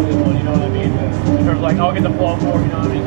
love this one, you know what I mean? In terms of like, I'll get the flow for, you know what I mean?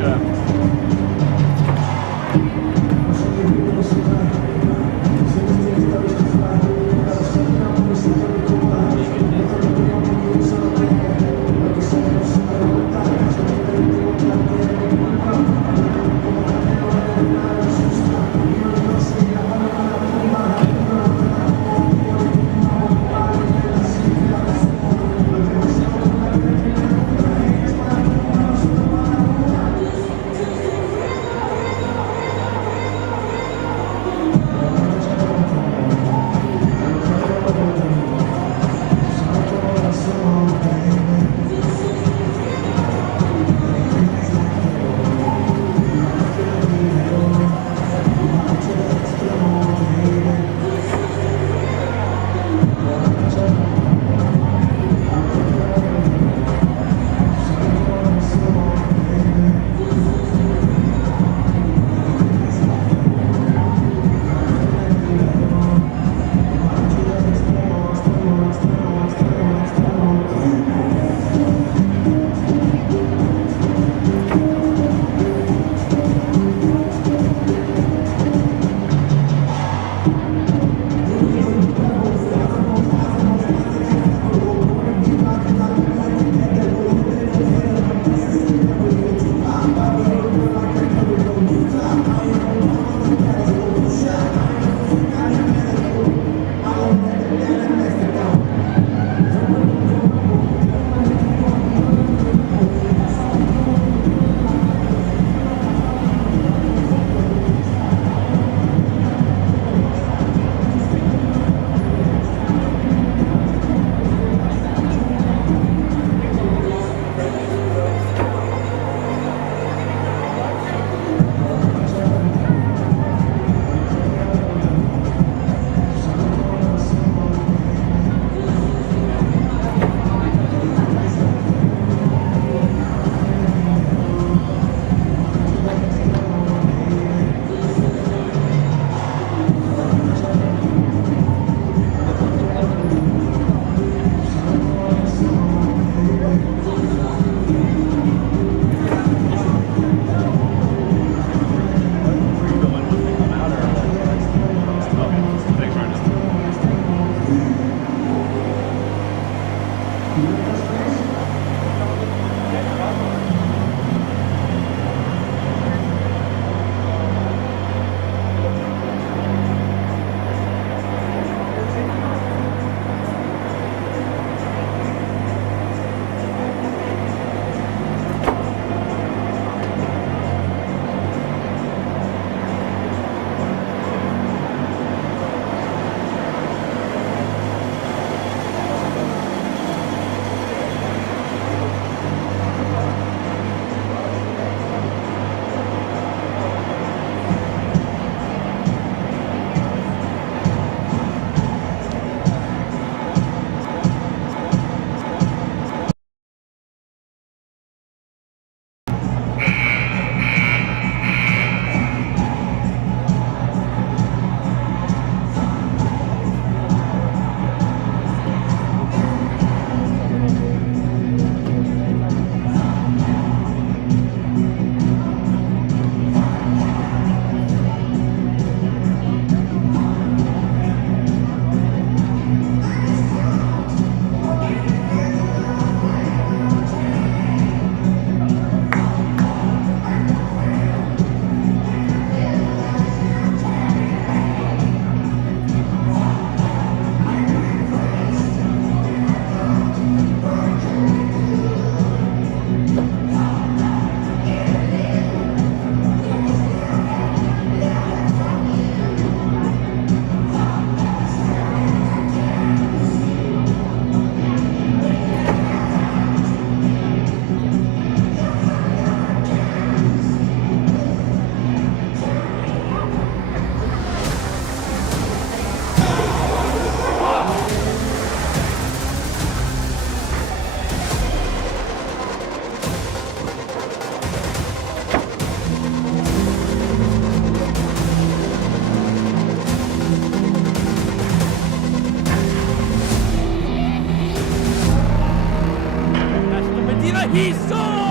He scores!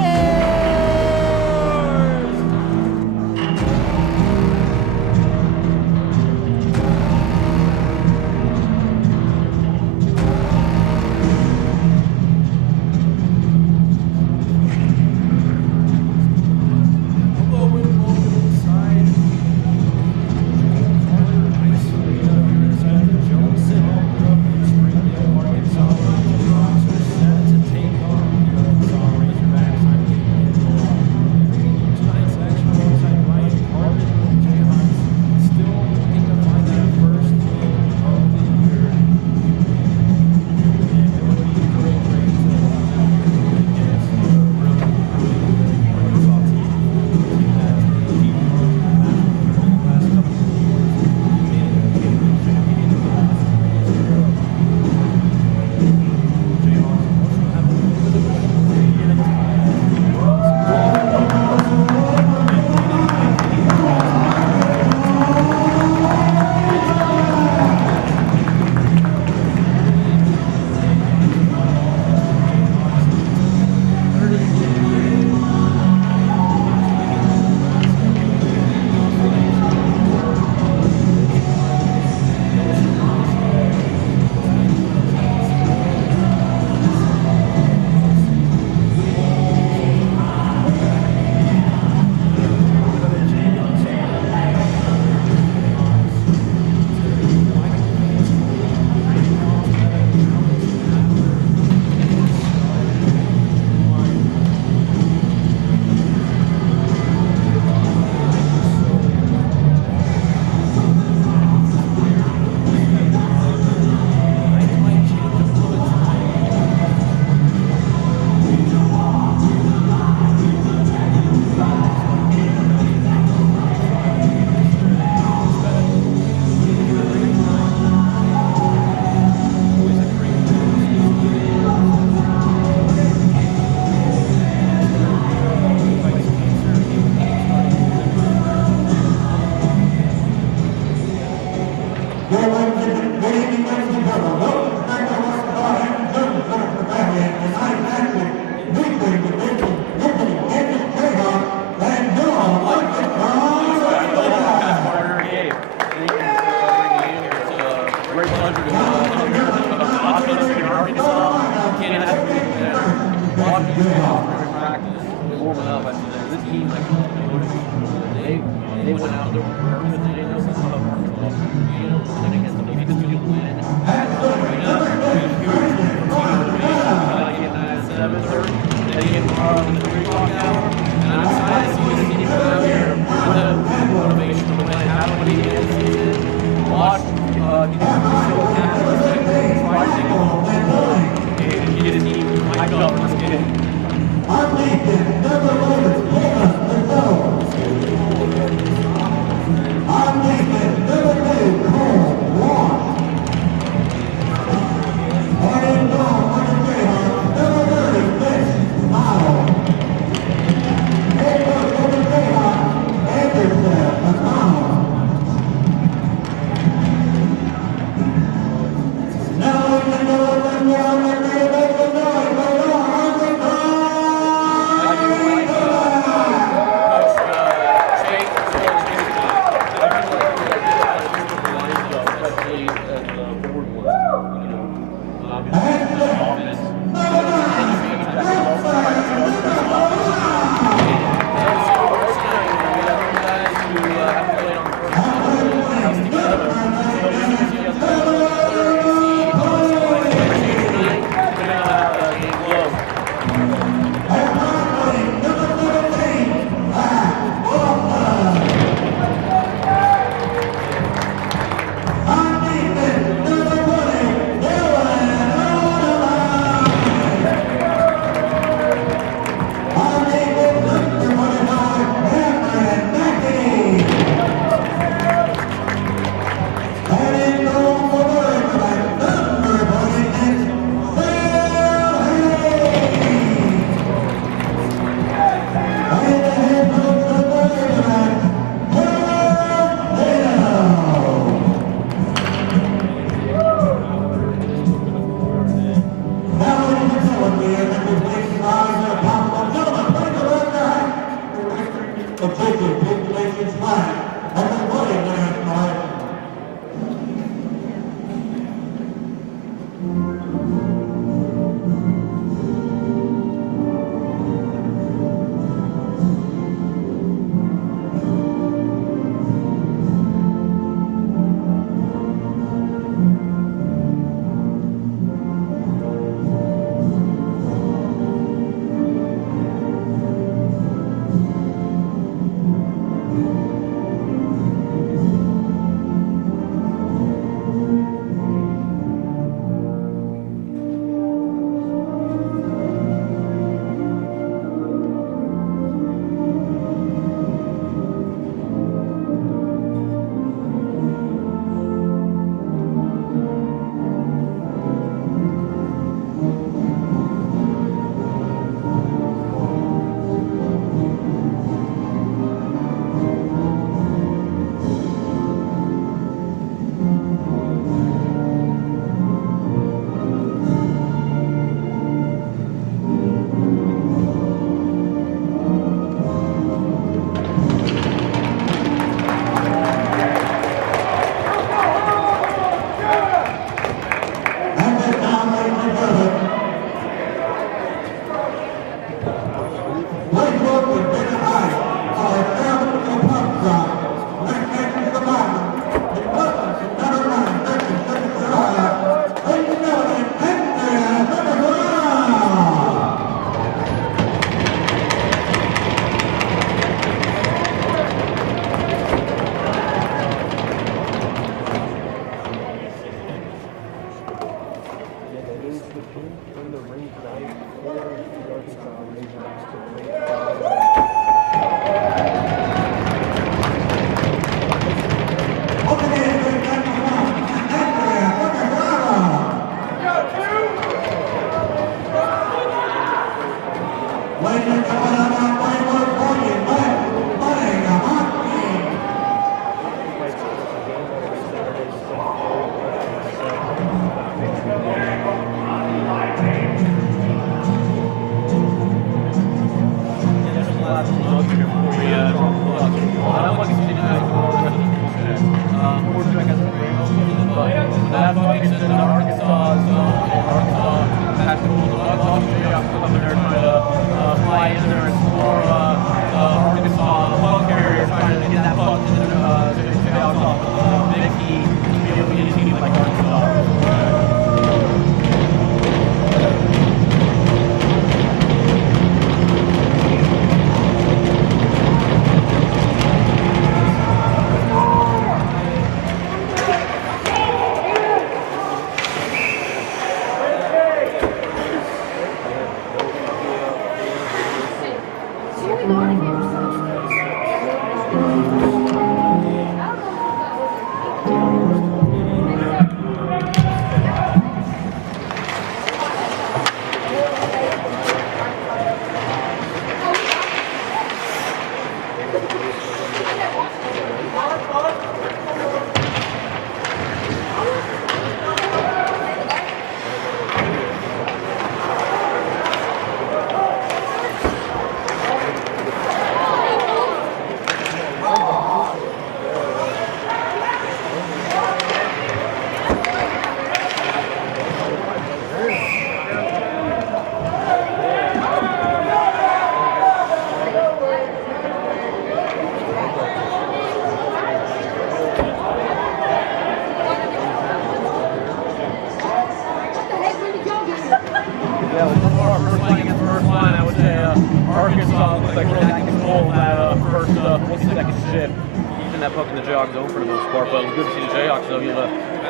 That puck in the Jayhawk zone for the most part, but it was good to see the Jayhawks though. He'll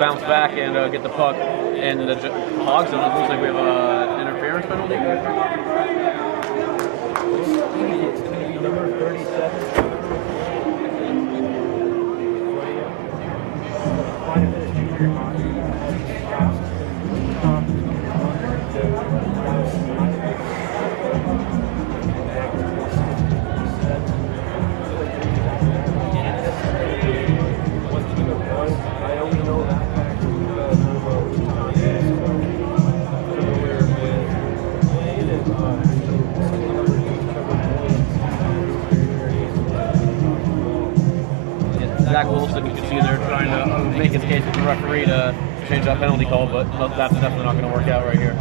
bounce back and get the puck in the Hog zone. It looks like we have an interference penalty. Number 37. Zach Wilson, you can see they're trying to make his case with the referee to change that penalty call, but that's definitely not going to work out right here.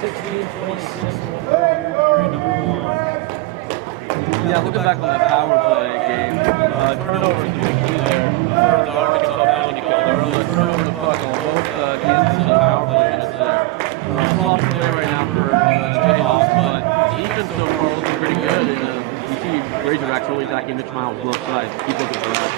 Yeah, looking back on that power play game, turnover is the big key there for the Arkansas penalty kill. They're really throwing the puck on both Kansas power play units there. Soft play right now for Jayhawks, but defense so far looking pretty good. And you see Razorbacks really attacking Mitch Miles both sides. Keep looking for that.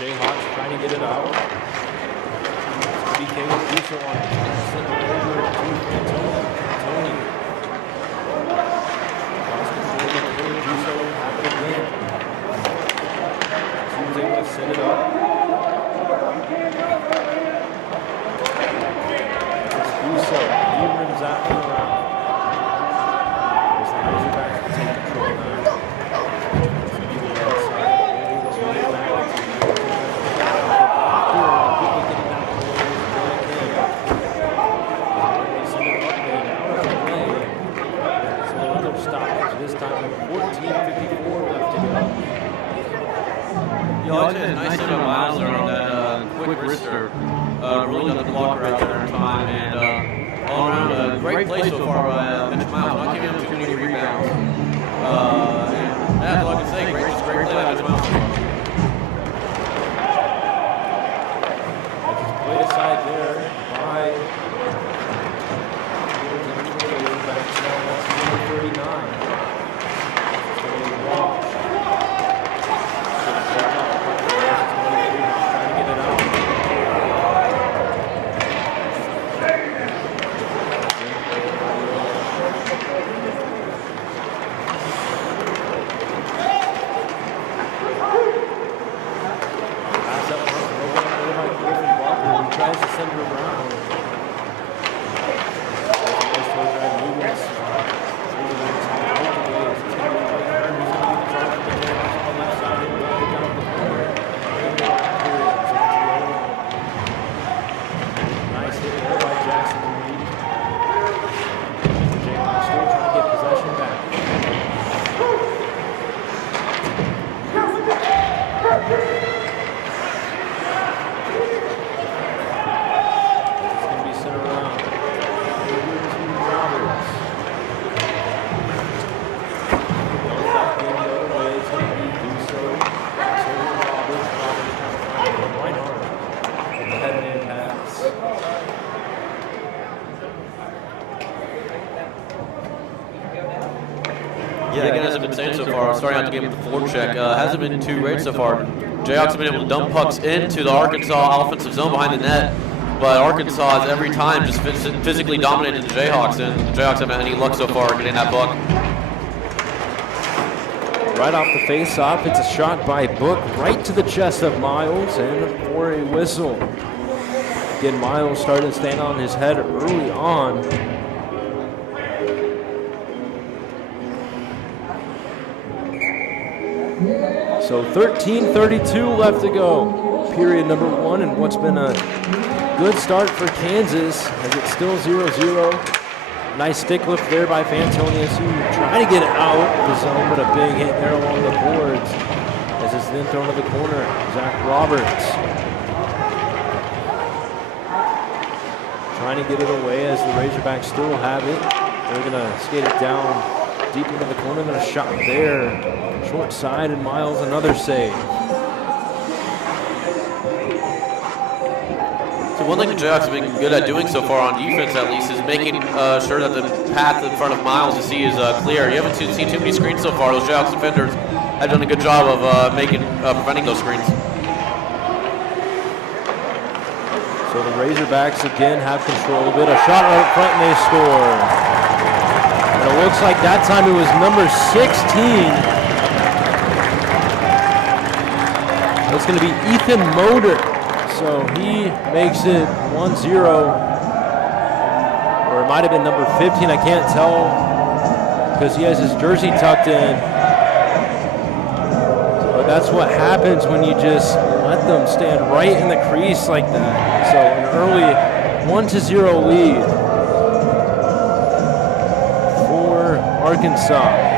Jayhawks trying to get it out. BK will do so on. Send it over to Tony. Do so happen again. He was able to set it up. Do so. He runs that one around. As the Razorbacks will take control now. This time, 14:54 left to go. You know, it's been nice to have Miles on that quick wrister. Really got the blocker out there in time, and all around a great play so far by Mitch Miles. Not giving him too many rebounds. And that's all I can say. Great play by Mitch Miles. Played aside there by number 39. Tries to send her around. Nice hit there by Jackson Reed. Jayhawks still trying to get possession back. Yeah, again, as I've been saying so far, starting out the game with the floor check, hasn't been too great so far. Jayhawks have been able to dump pucks into the Arkansas offensive zone behind the net, but Arkansas has every time just physically dominated the Jayhawks, and the Jayhawks haven't had any luck so far getting that puck. Right off the face-off, it's a shot by Book right to the chest of Miles, and for a whistle. Again, Miles started to stand on his head early on. So 13:32 left to go. Period number one, and what's been a good start for Kansas as it's still 0-0. Nice stick lift there by Fantonius, who trying to get it out of the zone, but a big hit there along the boards as it's then thrown to the corner. Zach Roberts trying to get it away as the Razorbacks still have it. They're going to skate it down deep into the corner. Then a shot there. Short side, and Miles another save. So one thing the Jayhawks have been good at doing so far on defense, at least, is making sure that the path in front of Miles to see is clear. You haven't seen too many screens so far. Those Jayhawks defenders have done a good job of preventing those screens. So the Razorbacks again have control of it. A shot right up front and they score. And it looks like that time it was number 16. It's going to be Ethan Moder. So he makes it 1-0. Or it might have been number 15. I can't tell because he has his jersey tucked in. But that's what happens when you just let them stand right in the crease like that. So an early 1-0 lead for Arkansas.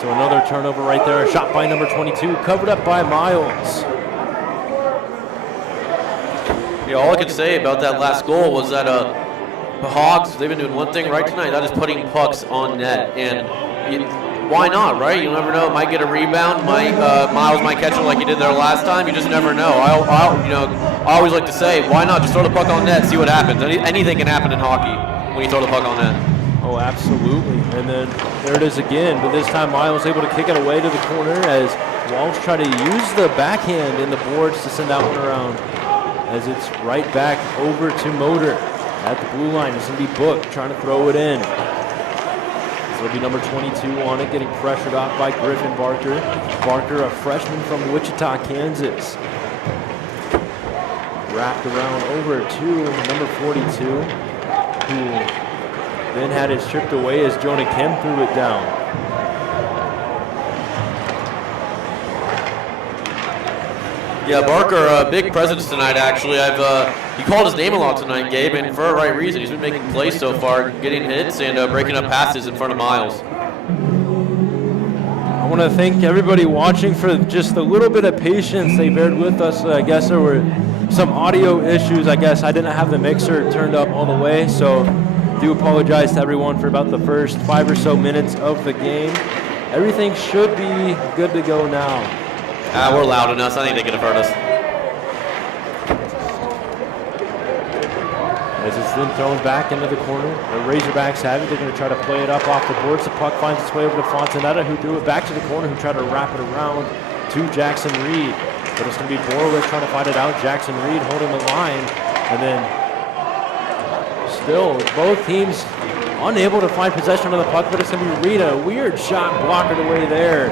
So another turnover right there. A shot by number 22, covered up by Miles. Yeah, all I can say about that last goal was that the Hogs, they've been doing one thing right tonight. That is putting pucks on net. And why not, right? You never know. Might get a rebound. Miles might catch it like he did there last time. You just never know. I always like to say, why not just throw the puck on net and see what happens? Anything can happen in hockey when you throw the puck on net. Oh, absolutely. And then there it is again. But this time Miles able to kick it away to the corner as Walsh tried to use the backhand in the boards to send that one around. As it's right back over to Moder at the blue line. It's going to be Book trying to throw it in. It'll be number 22 on it, getting pressured off by Griffin Barker. Barker, a freshman from Wichita, Kansas. Wrapped around over to number 42, who then had it stripped away as Jonah Kim threw it down. Yeah, Barker, big presence tonight, actually. He called his name a lot tonight, Gabe, and for a right reason. He's been making plays so far, getting hits and breaking up passes in front of Miles. I want to thank everybody watching for just a little bit of patience they bared with us. I guess there were some audio issues. I guess I didn't have the mixer turned up all the way, so I do apologize to everyone for about the first 5 or so minutes of the game. Everything should be good to go now. We're loud enough, so I think they could have heard us. As it's then thrown back into the corner, the Razorbacks have it. They're going to try to play it up off the boards. The puck finds its way over to Fontanetta, who threw it back to the corner, who tried to wrap it around to Jackson Reed. But it's going to be Borwick trying to fight it out. Jackson Reed holding the line. And then still, both teams unable to find possession of the puck, but it's going to be Reed. A weird shot blockered away there.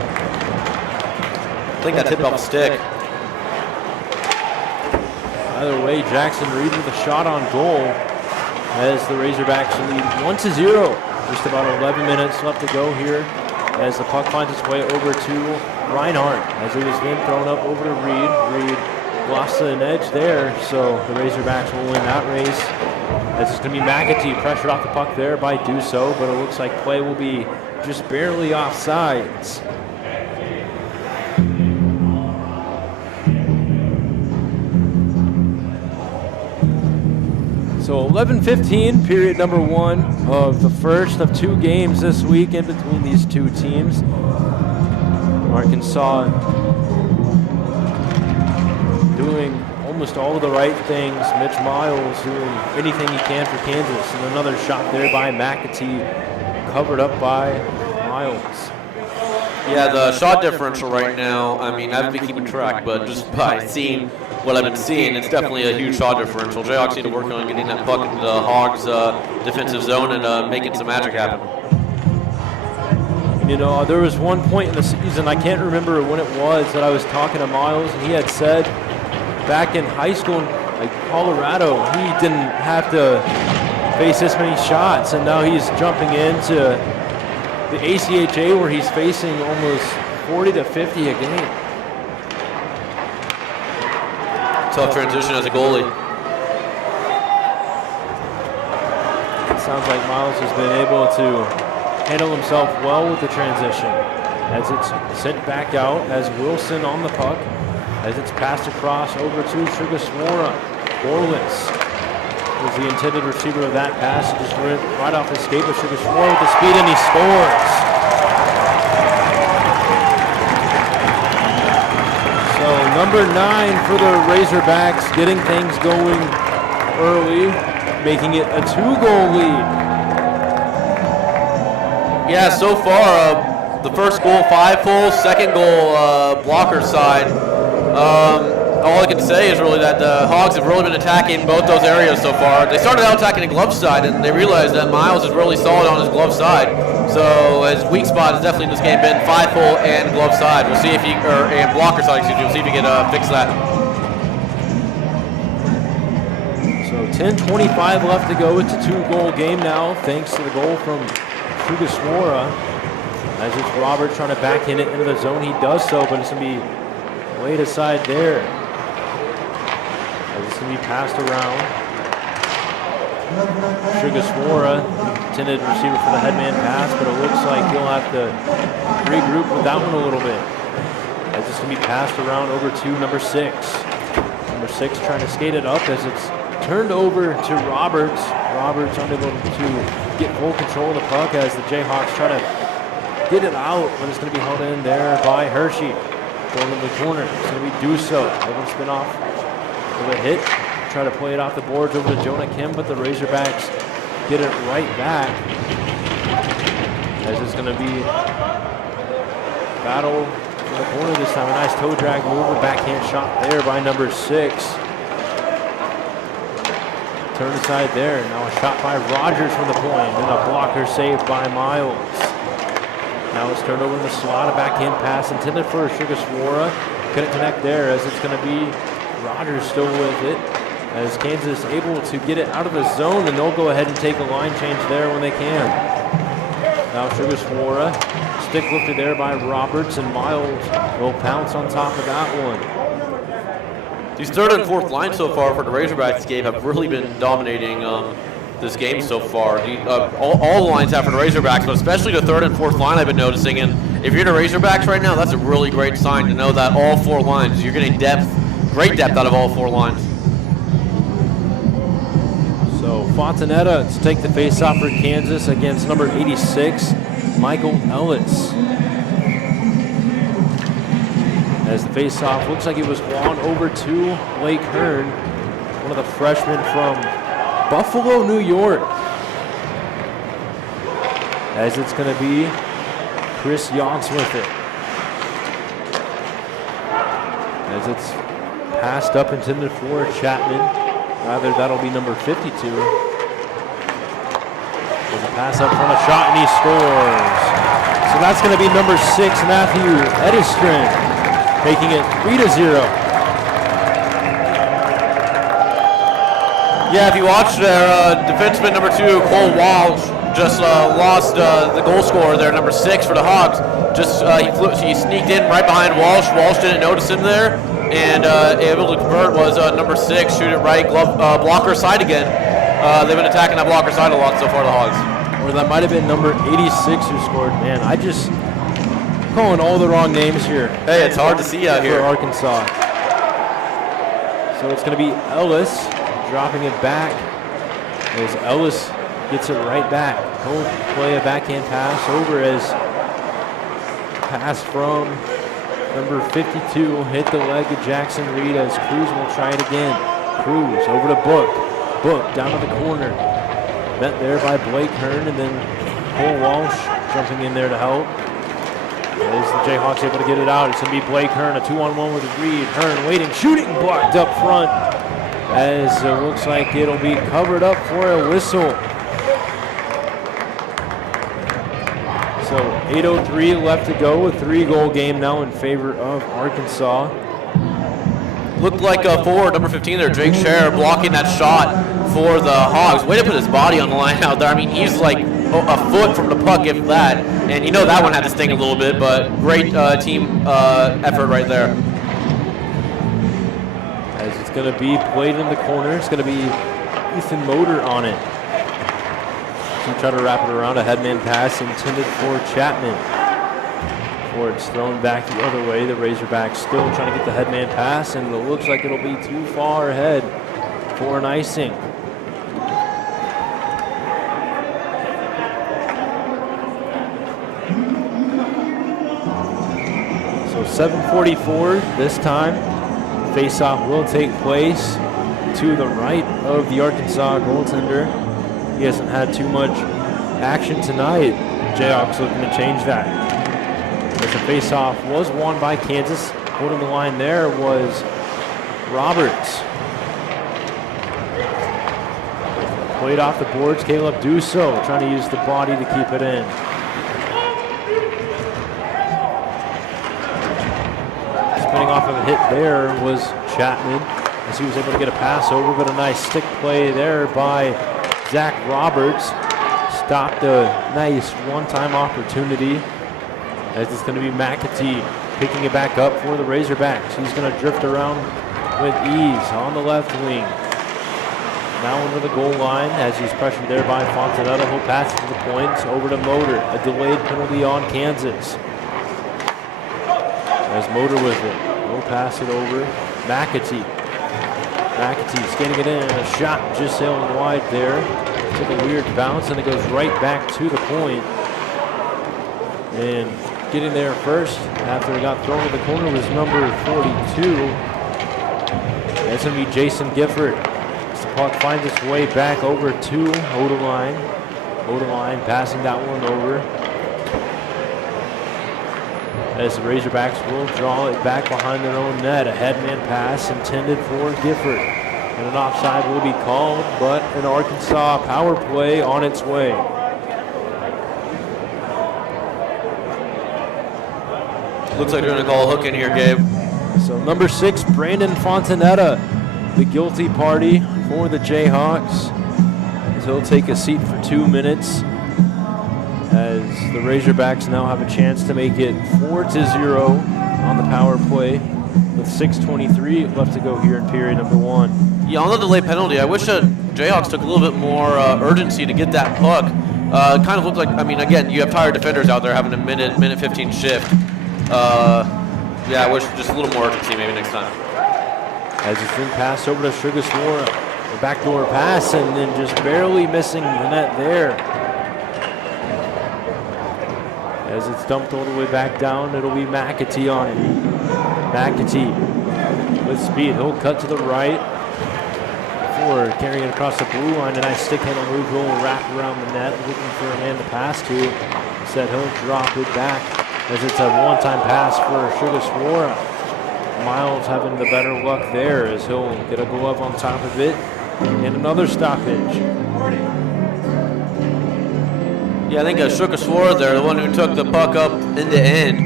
I think that tipped off a stick. Either way, Jackson Reed with a shot on goal as the Razorbacks lead 1-0. Just about 11 minutes left to go here as the puck finds its way over to Reinhardt as it was then thrown up over to Reed. Reed lost an edge there, so the Razorbacks will win that race. As it's going to be McAtee pressured off the puck there by Dusso, but it looks like play will be just barely offsides. So 11:15, period number 1 of the first of 2 games this week in between these two teams. Arkansas doing almost all of the right things. Mitch Miles doing anything he can for Kansas. And another shot there by McAtee, covered up by Miles. Yeah, the shot differential right now, I mean, I haven't been keeping track, but just by seeing what I've been seeing, it's definitely a huge shot differential. Jayhawks need to work on getting that puck into the Hogs' defensive zone and making some magic happen. You know, there was one point in the season, I can't remember when it was, that I was talking to Miles, and he had said back in high school in Colorado, he didn't have to face this many shots, and now he's jumping into the ACHA where he's facing almost 40 to 50 a game. Tough transition as a goalie. It sounds like Miles has been able to handle himself well with the transition. as it's sent back out as Wilson on the puck, as it's passed across over to Sugaswara. Borlitz was the intended receiver of that pass. He just went right off the skate of Sugaswara with the speed, and he scores. So number 9 for the Razorbacks, getting things going early, making it a 2-goal lead. Yeah, so far, the first goal 5-0, second goal blocker side. All I can say is really that the Hogs have really been attacking both those areas so far. They started out attacking the glove side, and they realized that Miles is really solid on his glove side. So his weak spot has definitely in this game been 5-0 and glove side. We'll see if he, and blocker side, excuse me. We'll see if he can fix that. So 10:25 left to go. It's a 2-goal game now, thanks to the goal from Sugaswara. As it's Robert trying to backhand it into the zone, he does so, but it's going to be laid aside there. As it's going to be passed around. Sugaswara, intended receiver for the headman pass, but it looks like he'll have to regroup with that one a little bit. As it's going to be passed around over to number 6. Number 6 trying to skate it up as it's turned over to Roberts. Roberts unable to get full control of the puck as the Jayhawks try to get it out, but it's going to be held in there by Hershey. Going to the corner. It's going to be Duso. Able to spin off with a hit. Try to play it off the boards over to Jonah Kim, but the Razorbacks get it right back. As it's going to be battle in the corner this time. A nice toe drag move. A backhand shot there by number 6. Turn aside there. Now a shot by Rogers from the point. And a blocker saved by Miles. Now it's turned over in the slot. A backhand pass intended for Sugaswara. Couldn't connect there as it's going to be Rogers still with it. As Kansas able to get it out of the zone, and they'll go ahead and take a line change there when they can. Now Sugaswara, stick lifted there by Roberts, and Miles will pounce on top of that one. These third and fourth lines so far for the Razorbacks game have really been dominating this game so far. All the lines have for the Razorbacks, but especially the third and fourth line I've been noticing. And if you're the Razorbacks right now, that's a really great sign to know that all 4 lines, you're getting depth, great depth out of all 4 lines. So Fontanetta to take the face-off for Kansas against number 86, Michael Ellis. As the face-off looks like it was won over to Blake Hearn, one of the freshmen from Buffalo, New York. As it's going to be Chris Yonts with it. As it's passed up intended for Chapman. Rather, that'll be number 52. There's a pass up front, a shot, and he scores. So that's going to be number 6, Matthew Edistrin, making it 3-0. Yeah, if you watch their defenseman number 2, Cole Walsh, just lost the goal scorer there, number 6 for the Hogs. Just he sneaked in right behind Walsh. Walsh didn't notice him there, and able to convert was number 6, shoot it right, glove blocker side again. They've been attacking that blocker side a lot so far, the Hogs. Or that might have been number 86 who scored. Man, I just calling all the wrong names here. Hey, it's hard to see out here. For Arkansas. So it's going to be Ellis dropping it back. As Ellis gets it right back. He'll play a backhand pass over as pass from number 52 hit the leg of Jackson Reed as Cruz will try it again. Cruz over to Book. Book down to the corner. Met there by Blake Hearn, and then Cole Walsh jumping in there to help. As the Jayhawks able to get it out, it's going to be Blake Hearn, a 2-on-1 with Reed. Hearn waiting, shooting, blocked up front. As it looks like it'll be covered up for a whistle. So 8:03 left to go, a 3-goal game now in favor of Arkansas. Looked like forward number 15 there, Jake Scherer, blocking that shot for the Hogs. Way to put his body on the line out there. I mean, he's like a foot from the puck, if that. And you know that one had to sting a little bit, but great team effort right there. As it's going to be played in the corner, it's going to be Ethan Motor on it. So try to wrap it around, a headman pass intended for Chapman. before it's thrown back the other way. The Razorbacks still trying to get the headman pass, and it looks like it'll be too far ahead for an icing. So 7:44 this time. Face-off will take place to the right of the Arkansas goaltender. He hasn't had too much action tonight. Jayhawks looking to change that. As the face-off was won by Kansas. Holding the line there was Roberts. Played off the boards, Caleb Dusso trying to use the body to keep it in. Spinning off of a hit there was Chapman as he was able to get a pass over, but a nice stick play there by Zach Roberts. Stopped a nice one-time opportunity as it's going to be McAtee picking it back up for the Razorbacks. He's going to drift around with ease on the left wing. Now under the goal line as he's pressured there by Fontanetta. He'll pass it to the point over to Motor. A delayed penalty on Kansas. As Motor with it. He'll pass it over. McAtee. McAtee scanning it in. A shot just sailing wide there. Took a weird bounce and it goes right back to the point. And getting there first after it got thrown to the corner was number 42. That's going to be Jason Gifford. As the puck finds its way back over to Odeline. Odeline passing that one over. As the Razorbacks will draw it back behind their own net. A headman pass intended for Gifford. And an offside will be called, but an Arkansas power play on its way. Looks like they're going to call a hook in here, Gabe. So number 6, Brandon Fontanetta, the guilty party for the Jayhawks. As he'll take a seat for 2 minutes. As the Razorbacks now have a chance to make it 4-0 on the power play with 6:23 left to go here in period number 1. Yeah, on the delay penalty, I wish Jayhawks took a little bit more urgency to get that puck. Kind of looked like, I mean, again, you have tired defenders out there having a minute 15 shift. Yeah, I wish just a little more urgency maybe next time. As it's been passed over to Sugar Swore, a backdoor pass, and then just barely missing the net there. As it's dumped all the way back down, it'll be McAtee on it. McAtee with speed, he'll cut to the right before carrying it across the blue line. A nice stick handle move, he'll wrap around the net, looking for a man to pass to. Instead, he'll drop it back as it's a one-time pass for Sugar Swore. Miles having the better luck there as he'll get a glove on top of it. And another stoppage. Yeah, I think Sugar Swore there, the one who took the puck up in the end.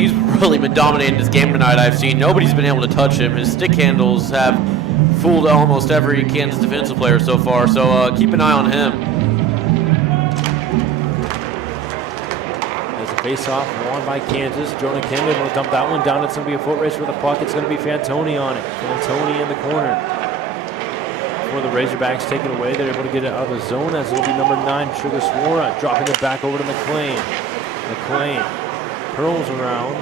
He's really been dominating this game tonight, I've seen. Nobody's been able to touch him. His stick handles have fooled almost every Kansas defensive player so far, so keep an eye on him. As a face-off won by Kansas, Jonah Kendall will dump that one down. It's going to be a foot race for the puck. It's going to be Fantoni on it. Fantoni in the corner. For the Razorbacks take it away, they're able to get it out of the zone as it'll be number 9, Sugar Swore, dropping it back over to McLean. McLean curls around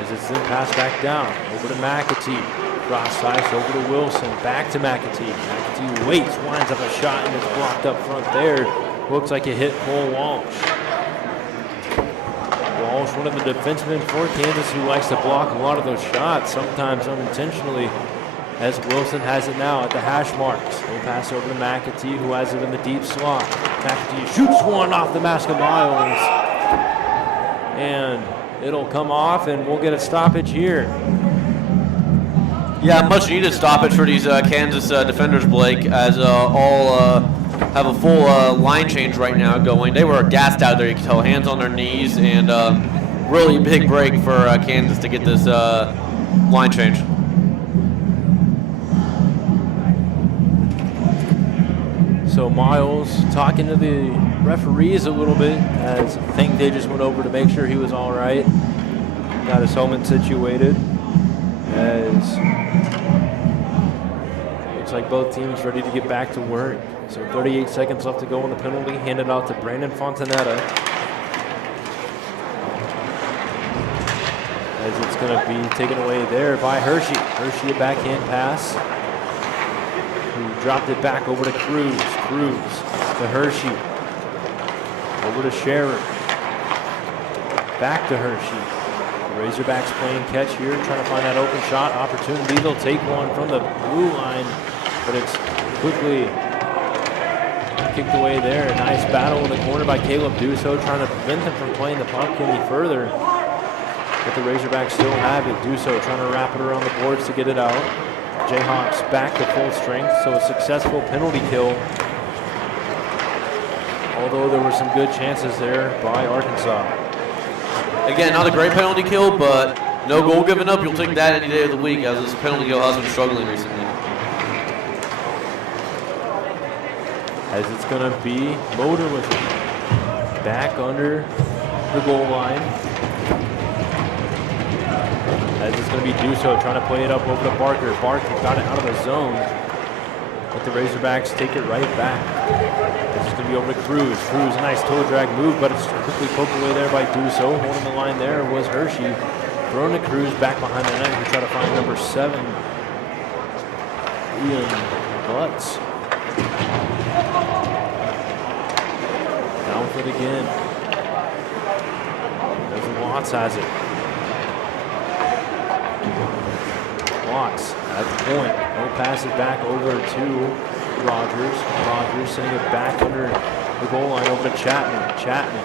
as it's then passed back down over to McAtee. Cross ice over to Wilson, back to McAtee. McAtee waits, winds up a shot, and it's blocked up front there. Looks like it hit Cole Walsh. Walsh, one of the defensemen for Kansas who likes to block a lot of those shots, sometimes unintentionally. As Wilson has it now at the hash marks. He'll pass over to McAtee, who has it in the deep slot. McAtee shoots one off the mask of Miles. And it'll come off, and we'll get a stoppage here. Yeah, much needed stoppage for these Kansas defenders, Blake, as all have a full line change right now going. They were gassed out there, you can tell, hands on their knees, and really big break for Kansas to get this line change. So Miles talking to the referees a little bit, as I think they just went over to make sure he was all right. Got his helmet situated. As looks like both teams ready to get back to work. So 38 seconds left to go on the penalty, handed out to Brandon Fontanetta. it's going to be taken away there by Hershey. Hershey, a backhand pass. Who dropped it back over to Cruz. Cruz to Hershey. Over to Scherer. Back to Hershey. The Razorbacks playing catch here, trying to find that open shot opportunity. They'll take one from the blue line, but it's quickly kicked away there. Nice battle in the corner by Caleb Duso, trying to prevent them from playing the puck any further. But the Razorbacks still have it. Duso trying to wrap it around the boards to get it out. Jayhawks back to full strength, so a successful penalty kill. Although there were some good chances there by Arkansas. Again, not a great penalty kill, but no goal given up. You'll take that any day of the week, as this penalty kill has been struggling recently. As it's going to be Motor with it. Back under the goal line. As it's going to be Duso trying to play it up over to Barker. Barker got it out of the zone. But the Razorbacks take it right back. It's going to be over to Cruz. Cruz, a nice toe drag move, but it's quickly poked away there by Duso. Holding the line there was Hershey. Throwing to Cruz back behind the net. We try to find number 7, Ian Butts. Down for it again. As Watts has it. Watts at the point. He'll pass it back over to Rogers. Rogers sending it back under the goal line over to Chapman. Chapman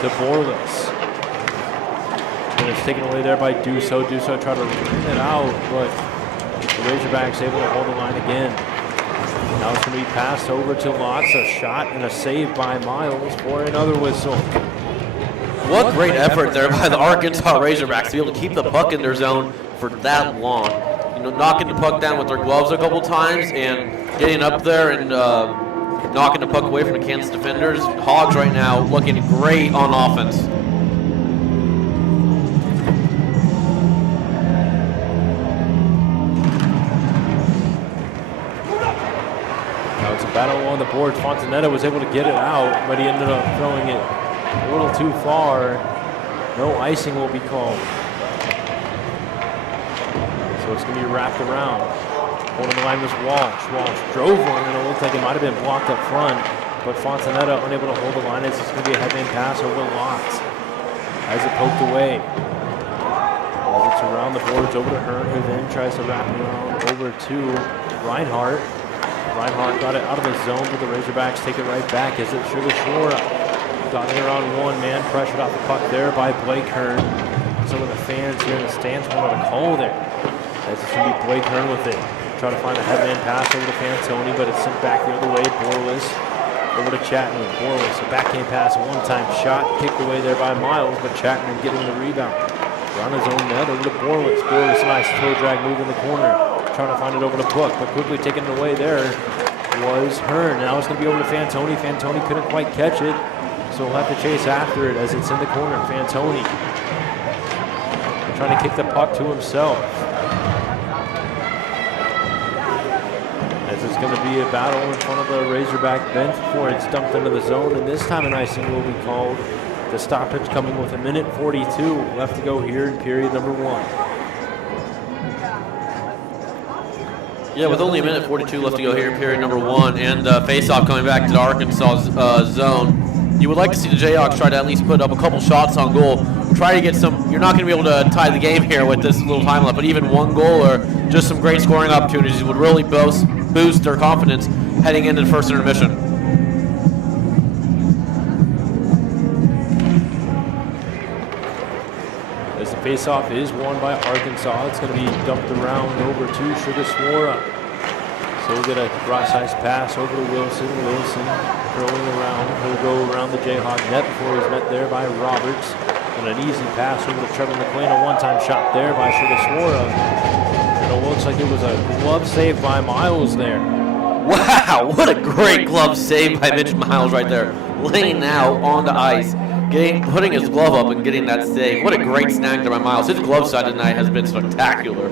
to Borlis. And it's taken away there by Duso. Duso tried to bring it out, but the Razorbacks able to hold the line again. Now it's going to be passed over to Lotz. A shot and a save by Miles for another whistle. What great effort there by the Arkansas Razorbacks to be able to keep the puck in their zone for that long. You know, knocking the puck down with their gloves a couple times and getting up there and knocking the puck away from the Kansas defenders. Hogs right now looking great on offense. Now it's a battle along the boards. Fontanetta was able to get it out, but he ended up throwing it a little too far. No icing will be called. So it's going to be wrapped around. Holding the line was Walsh. Walsh drove one, and it looked like it might have been blocked up front, but Fontanetta unable to hold the line. It's going to be a headman pass over Lotz as it poked away. As it's around the boards over to Hearn, who then tries to wrap it around over to Reinhardt. Reinhardt got it out of the zone, but the Razorbacks take it right back as it Sugar Shore got it around one man, pressured off the puck there by Blake Hearn. Some of the fans here in the stands wanted a call there. As it's going to be Blake Hearn with it. Try to find a headman pass over to Fantoni, but it's sent back the other way. Borlis over to Chapman. Borlis, a backhand pass, a one-time shot, kicked away there by Miles, but Chapman getting the rebound. Around his own net over to Borlis. Borlis, a nice toe drag move in the corner. Trying to find it over to Book, but quickly taken it away there was Hearn. Now it's going to be over to Fantoni. Fantoni couldn't quite catch it, so he'll have to chase after it as it's in the corner. Fantoni trying to kick the puck to himself. As it's going to be a battle in front of the Razorback bench before it's dumped into the zone, and this time an icing will be called. The stoppage coming with 1:42 left to go here in period number 1. Yeah, with only 1:42 left to go here in period number 1, and face-off coming back to the Arkansas zone. You would like to see the Jayhawks try to at least put up a couple shots on goal. Try to get some. You're not going to be able to tie the game here with this little time left, but even one goal or just some great scoring opportunities would really boost their confidence heading into the first intermission. As the faceoff is won by Arkansas, it's going to be dumped around over to Sugaswara. So we'll get a cross-ice pass over to Wilson. Wilson curling around. He'll go around the Jayhawk net before he's met there by Roberts. And an easy pass over to Trevor McLean. A one-time shot there by Sugaswara. And it looks like it was a glove save by Miles there. Wow, what a great glove save by Mitch Miles right there. Laying out on the ice, putting his glove up and getting that save. What a great snag there by Miles. His glove side tonight has been spectacular.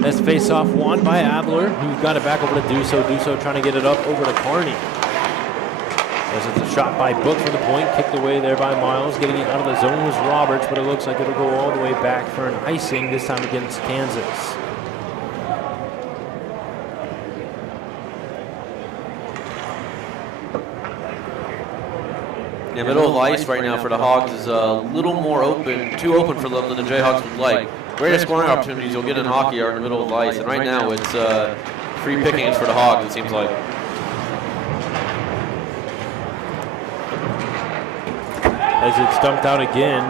That's face-off won by Abler, who got it back over to Duso. Duso trying to get it up over to Carney. As it's a shot by Book for the point, kicked away there by Miles. Getting it out of the zone was Roberts, but it looks like it'll go all the way back for an icing, this time against Kansas. Yeah, middle of ice right now for the Hogs is a little more open, too open for them than the Jayhawks would like. Greatest scoring opportunities you'll get in hockey are in the middle of ice, and right now it's free pickings for the Hogs, it seems like. As it's dumped out again,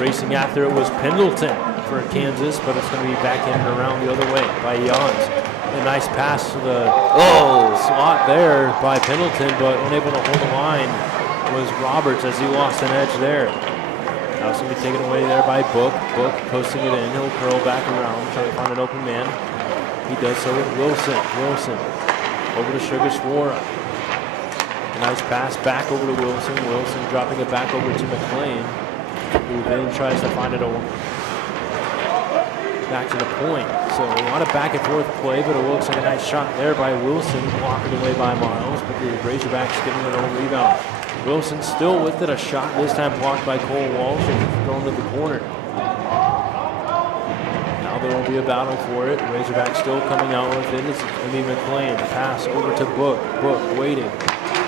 racing after it was Pendleton for Kansas, but it's going to be back in and around the other way by Jans. A nice pass to the slot there by Pendleton, but unable to hold the line was Roberts as he lost an edge there. Now it's going to be taken away there by Book. Book posting it in. He'll curl back around, trying to find an open man. He does so with Wilson. Wilson over to Sugar Swara. A nice pass back over to Wilson. Wilson dropping it back over to McLean, who then tries to find it back to the point. So a lot of back and forth play, but it looks like a nice shot there by Wilson, blocked away by Miles, but the Razorbacks getting their own rebound. Wilson still with it, a shot this time blocked by Cole Walsh and thrown to the corner. Now there will be a battle for it. Razorbacks still coming out with it. It's McLean. Pass over to Book. Book waiting,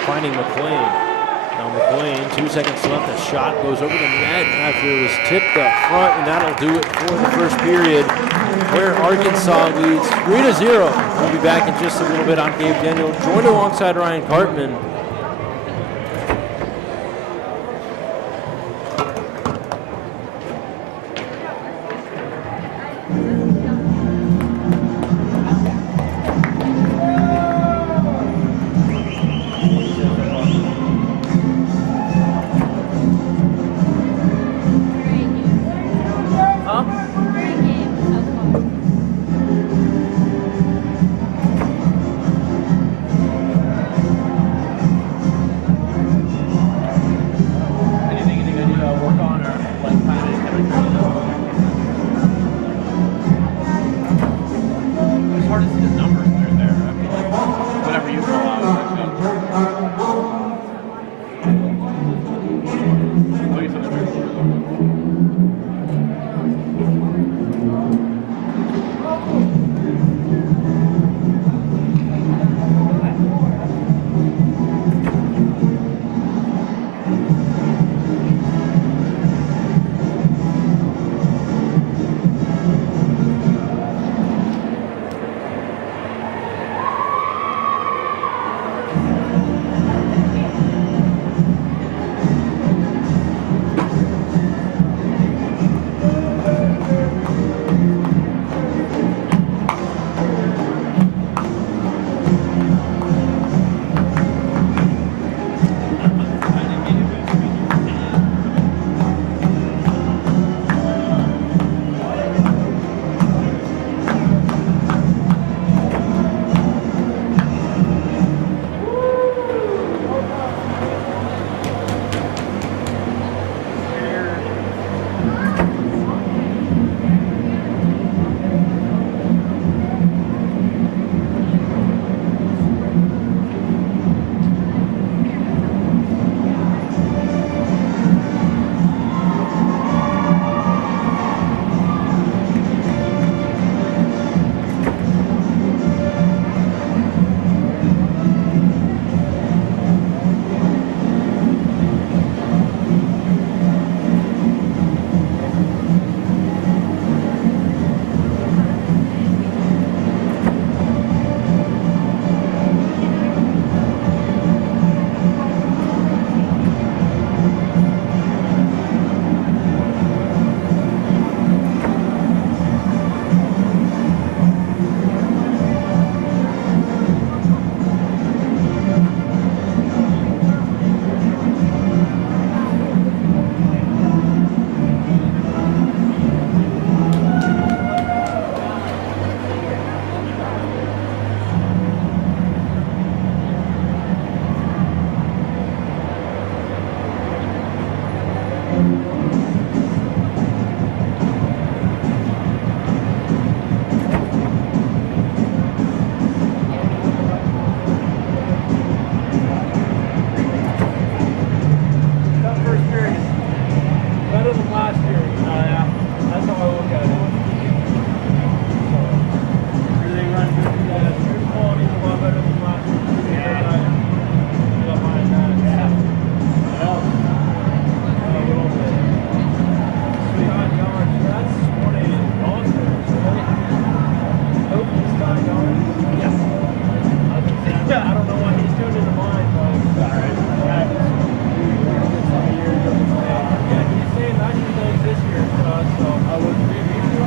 finding McLean. Now McLean, 2 seconds left. The shot goes over the net after it was tipped up front, and that'll do it for the first period, where Arkansas leads 3-0. We'll be back in just a little bit. I'm Gabe Daniel, joined alongside Ryan Cartman. better than last year. Yeah. That's how I look at it. So, everything runs good. Your quality's a lot better than last year. Yeah. I don't mind that. Yeah. Well, a little bit. Scott Yarn, that's 180 dollars, right? Hope Scott Yarn. Yeah. Yeah, I don't know why he's tuned into mine, but all right. Yeah, he's saying 90 things this year for us, so I would review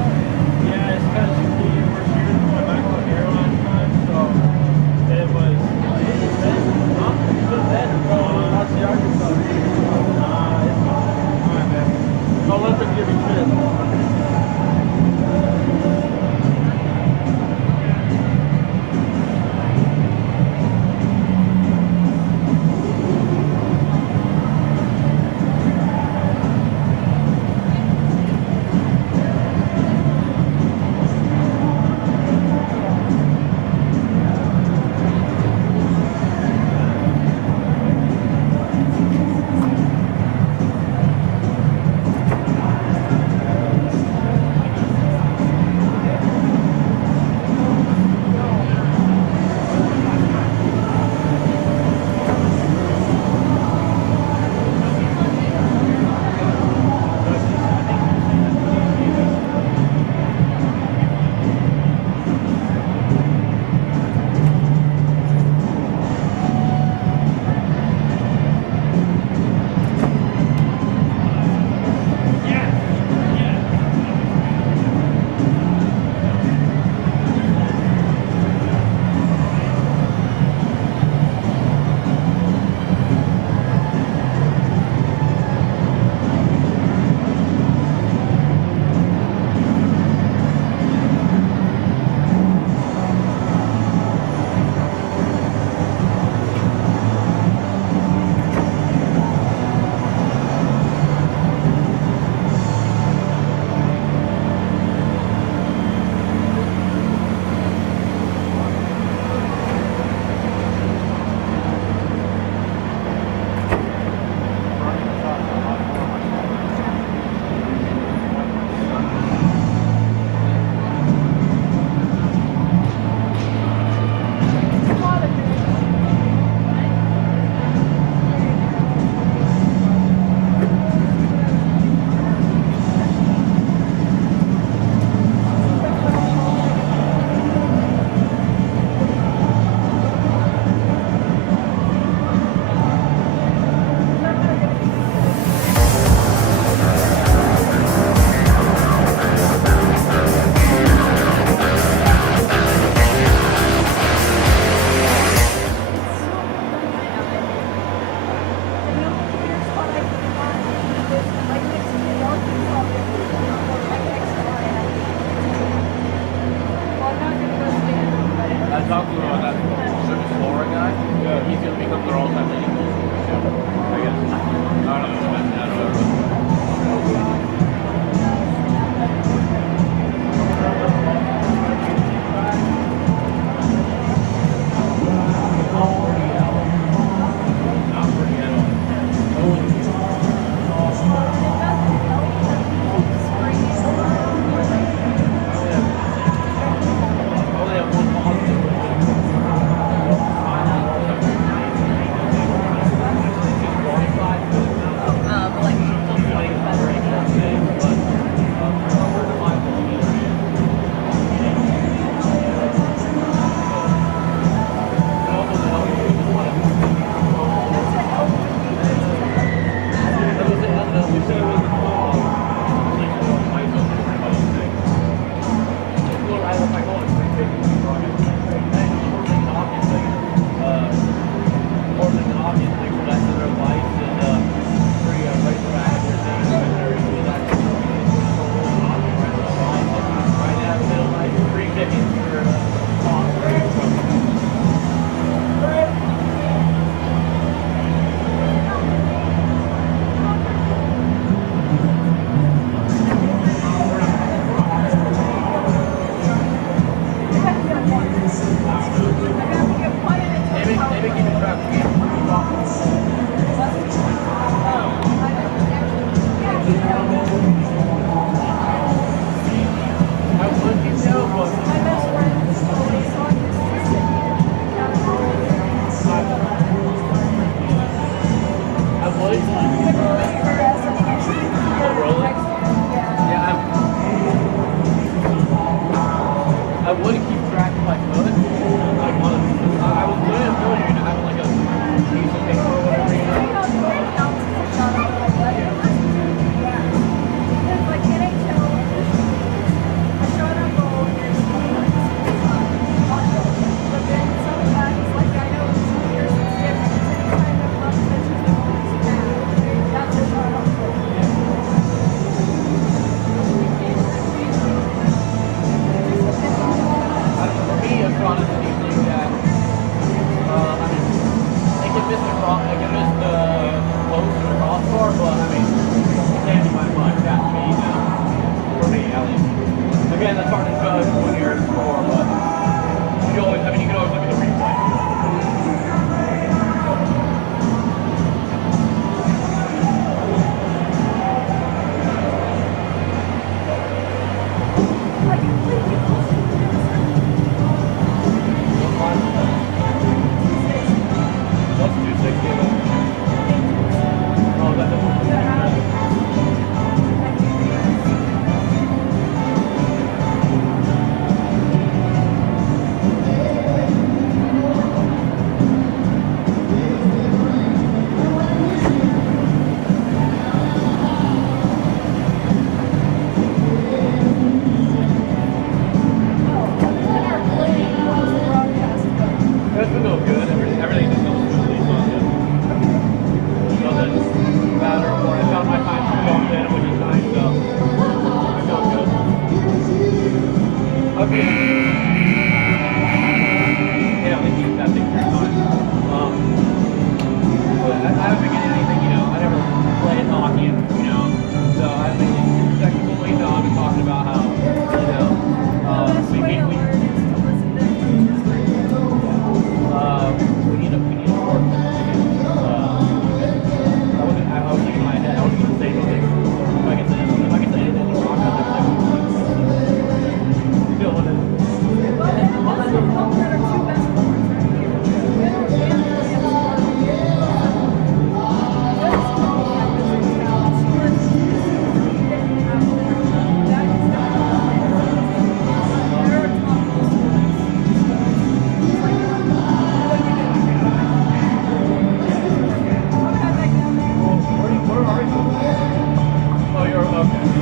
Okay.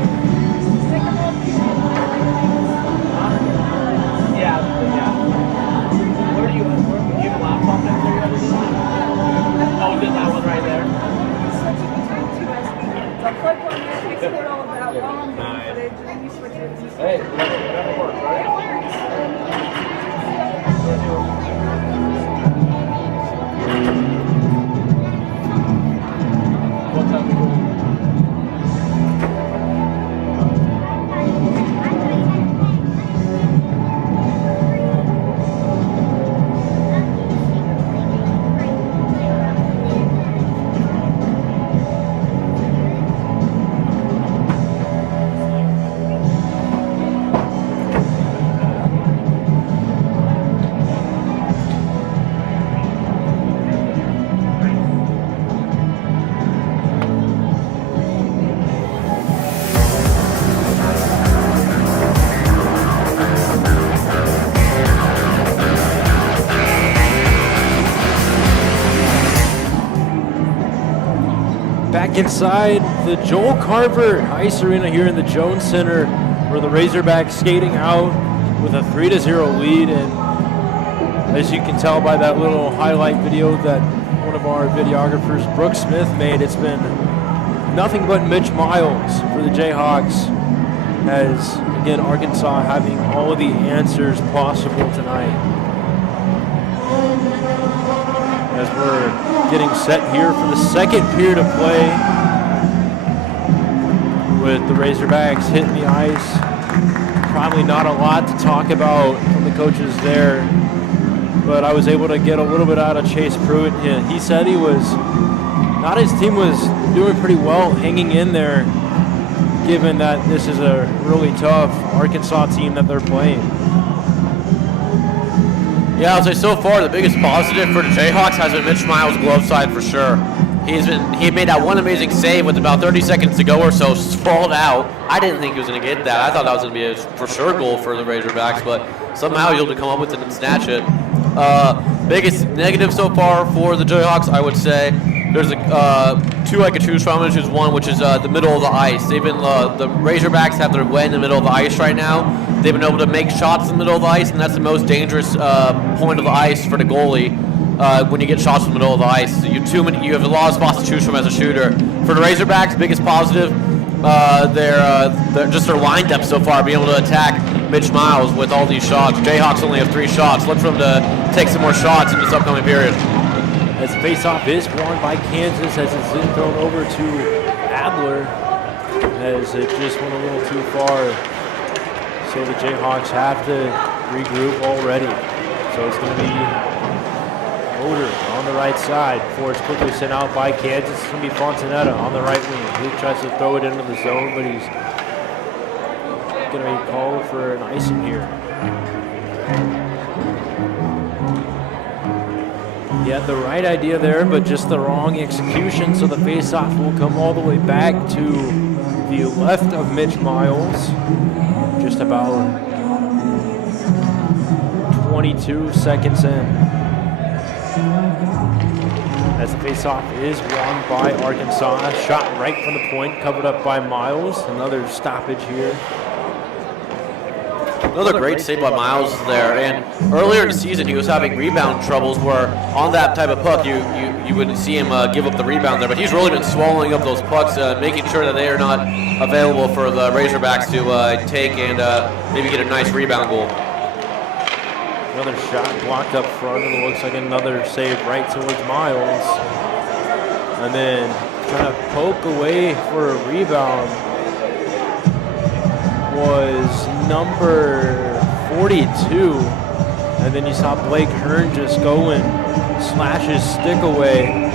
Yeah. Where do you have a laptop next to you? Oh, just that one right there. I'll click one and export all of that while I'm doing footage, and then you switch it to Hey, whatever works, right? What's up, people? Back inside the Joel Carver Ice Arena here in the Jones Center, where the Razorbacks skating out with a 3-0 lead. And as you can tell by that little highlight video that one of our videographers, Brooke Smith, made, it's been nothing but Mitch Miles for the Jayhawks, as again Arkansas having all of the answers possible tonight. As we're getting set here for the second period of play, with the Razorbacks hitting the ice. Probably not a lot to talk about from the coaches there, but I was able to get a little bit out of Chase Pruitt. Yeah, he said his team was doing pretty well hanging in there, given that this is a really tough Arkansas team that they're playing. Yeah, I'll say so far the biggest positive for the Jayhawks has been Mitch Miles' glove side for sure. He made that one amazing save with about 30 seconds to go or so, sprawled out. I didn't think he was going to get that. I thought that was going to be a for sure goal for the Razorbacks, but somehow he was able to come up with it and snatch it. Biggest negative so far for the Jayhawks, I would say, there's two I could choose from. I choose one, which is the middle of the ice. They've been the Razorbacks have their way in the middle of the ice right now. They've been able to make shots in the middle of the ice, and that's the most dangerous point of the ice for the goalie. When you get shots in the middle of the ice, you have a lot of spots to choose from as a shooter. For the Razorbacks, biggest positive, their line depth so far, being able to attack Mitch Miles with all these shots. Jayhawks only have 3 shots. Look for them to take some more shots in this upcoming period. As the faceoff is won by Kansas, as it's then thrown over to Adler, as it just went a little too far. So the Jayhawks have to regroup already. So it's going to be Oder on the right side before it's quickly sent out by Kansas. It's going to be Fontanetta on the right wing. He tries to throw it into the zone, but he's going to be called for an icing here. He had the right idea there, but just the wrong execution. So the faceoff will come all the way back to the left of Mitch Miles. Just about 22 seconds in. As the faceoff is won by Arkansas. Shot right from the point, covered up by Miles. Another stoppage here. Another great save by Miles there. And earlier in the season, he was having rebound troubles where on that type of puck, you would see him give up the rebound there. But he's really been swallowing up those pucks, making sure that they are not available for the Razorbacks to take and maybe get a nice rebound goal. Another shot blocked up front, and it looks like another save right towards Miles. And then trying to poke away for a rebound was number 42. And then you saw Blake Hearn just go and slash his stick away.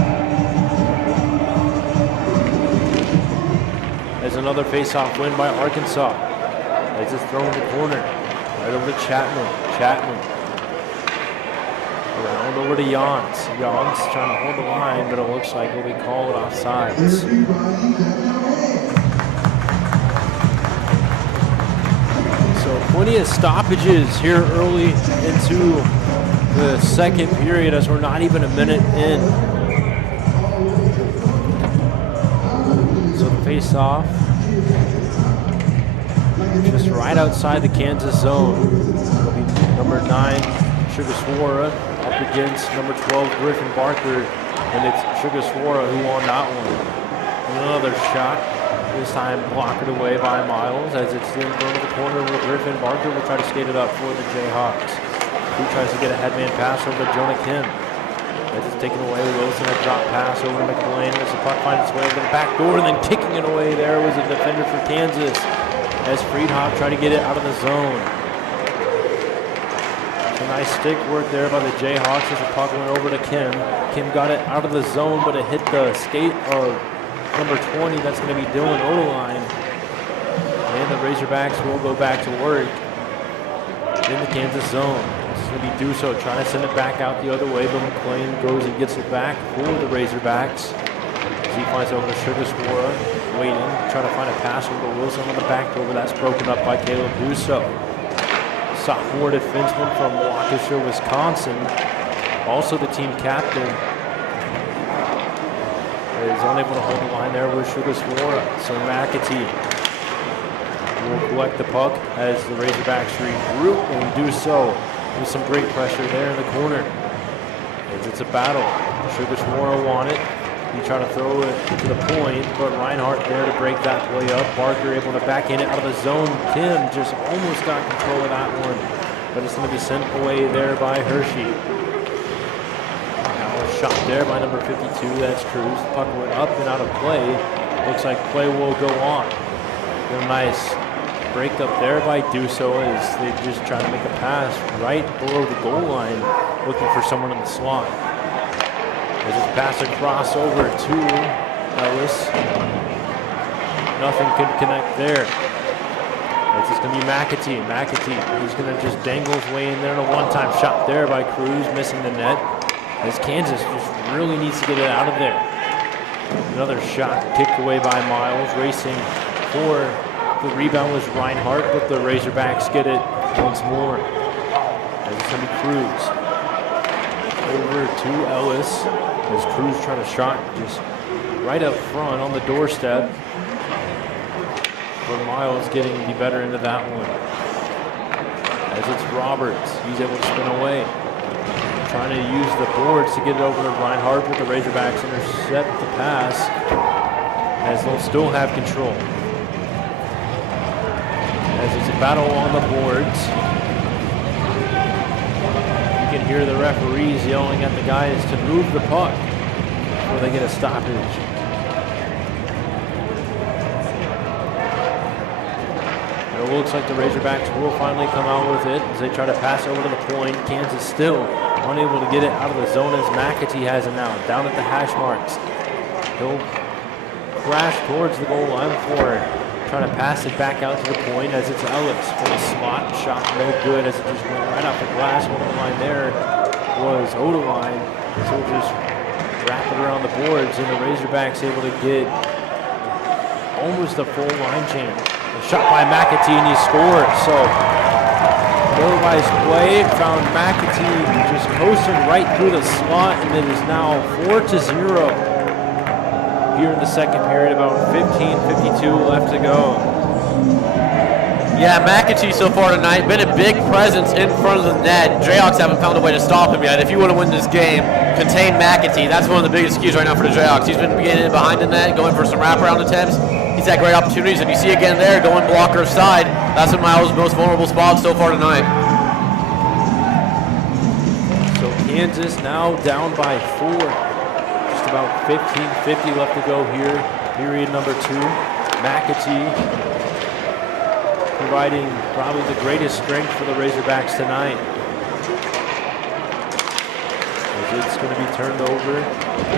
As another faceoff win by Arkansas. As it's thrown in the corner. Right over to Chapman. Around over to Jans. Jans trying to hold the line, but it looks like he'll be called offsides. So plenty of stoppages here early into the second period, as we're not even a minute in. So the face-off just right outside the Kansas zone. It'll be number 9, Sugar Swara, up against number 12, Griffin Barker, and it's Sugar Swara who won that one. And another shot, this time blocked away by Miles as it's in front of the corner where Griffin Barker will try to skate it up for the Jayhawks. Who tries to get a headman pass over to Jonah Kim. As it's taken away, Wilson a drop pass over to McLean as the puck finds its way over the back door, and then kicking it away there was a defender for Kansas as Friedhoff tried to get it out of the zone. It's a nice stick work there by the Jayhawks as the puck went over to Kim. Kim got it out of the zone, but it hit the skate of number 20. That's going to be Dylan Odeline. And the Razorbacks will go back to work in the Kansas zone. It's going to be Duso trying to send it back out the other way, but McLean goes and gets it back for the Razorbacks. As he finds over to Sugar Swara, waiting, trying to find a pass over to Wilson on the back door, but that's broken up by Caleb Duso. Sophomore defenseman from Waukesha, Wisconsin, also the team captain, is unable to hold the line there with Sugar Swara. So McAtee will collect the puck as the Razorbacks regroup and do so with some great pressure there in the corner. As it's a battle, Sugar Swara won it. He tried to throw it to the point, but Reinhardt there to break that play up. Barker able to backhand it out of the zone. Kim just almost got control of that one, but it's going to be sent away there by Hershey. Now a shot there by number 52, that's Cruz. The puck went up and out of play. Looks like play will go on. A nice break up there by Duso as they just try to make a pass right below the goal line, looking for someone in the slot. As it's passed across over to Ellis. Nothing could connect there. As it's going to be McAtee. McAtee, he's going to just dangle his way in there, and a one-time shot there by Cruz, missing the net. As Kansas just really needs to get it out of there. Another shot kicked away by Miles, racing for the rebound was Reinhardt, but the Razorbacks get it once more. As it's going to be Cruz. Over to Ellis. As Cruz trying to shot just right up front on the doorstep. But Miles getting the better end of that one. As it's Roberts. He's able to spin away. Trying to use the boards to get it over to Reinhardt, but the Razorbacks intercept the pass as they'll still have control. As it's a battle on the boards. You can hear the referees yelling at the guys to move the puck before they get a stoppage. And it looks like the Razorbacks will finally come out with it as they try to pass over to the point. Kansas still unable to get it out of the zone as McAtee has it now, down at the hash marks. He'll crash towards the goal line for trying to pass it back out to the point as it's Ellis for the slot shot, no good as it just went right off the glass. One line there was Odeline, so we'll just wrap it around the boards, and the Razorbacks able to get almost a full line change. A shot by McAtee and he scores. So ill-advised play found McAtee just coasting right through the slot, and it is now 4-0. Here in the second period, about 15:52 left to go. Yeah, McAtee so far tonight been a big presence in front of the net. Jayhawks haven't found a way to stop him yet. If you want to win this game, contain McAtee. That's one of the biggest keys right now for the Jayhawks. He's been getting behind the net, going for some wraparound attempts. He's had great opportunities, and you see again there, going blocker side. That's one of Miles' most vulnerable spots so far tonight. So Kansas now down by 4. About 15:50 left to go here, period number 2. McAtee providing probably the greatest strength for the Razorbacks tonight. As it's going to be turned over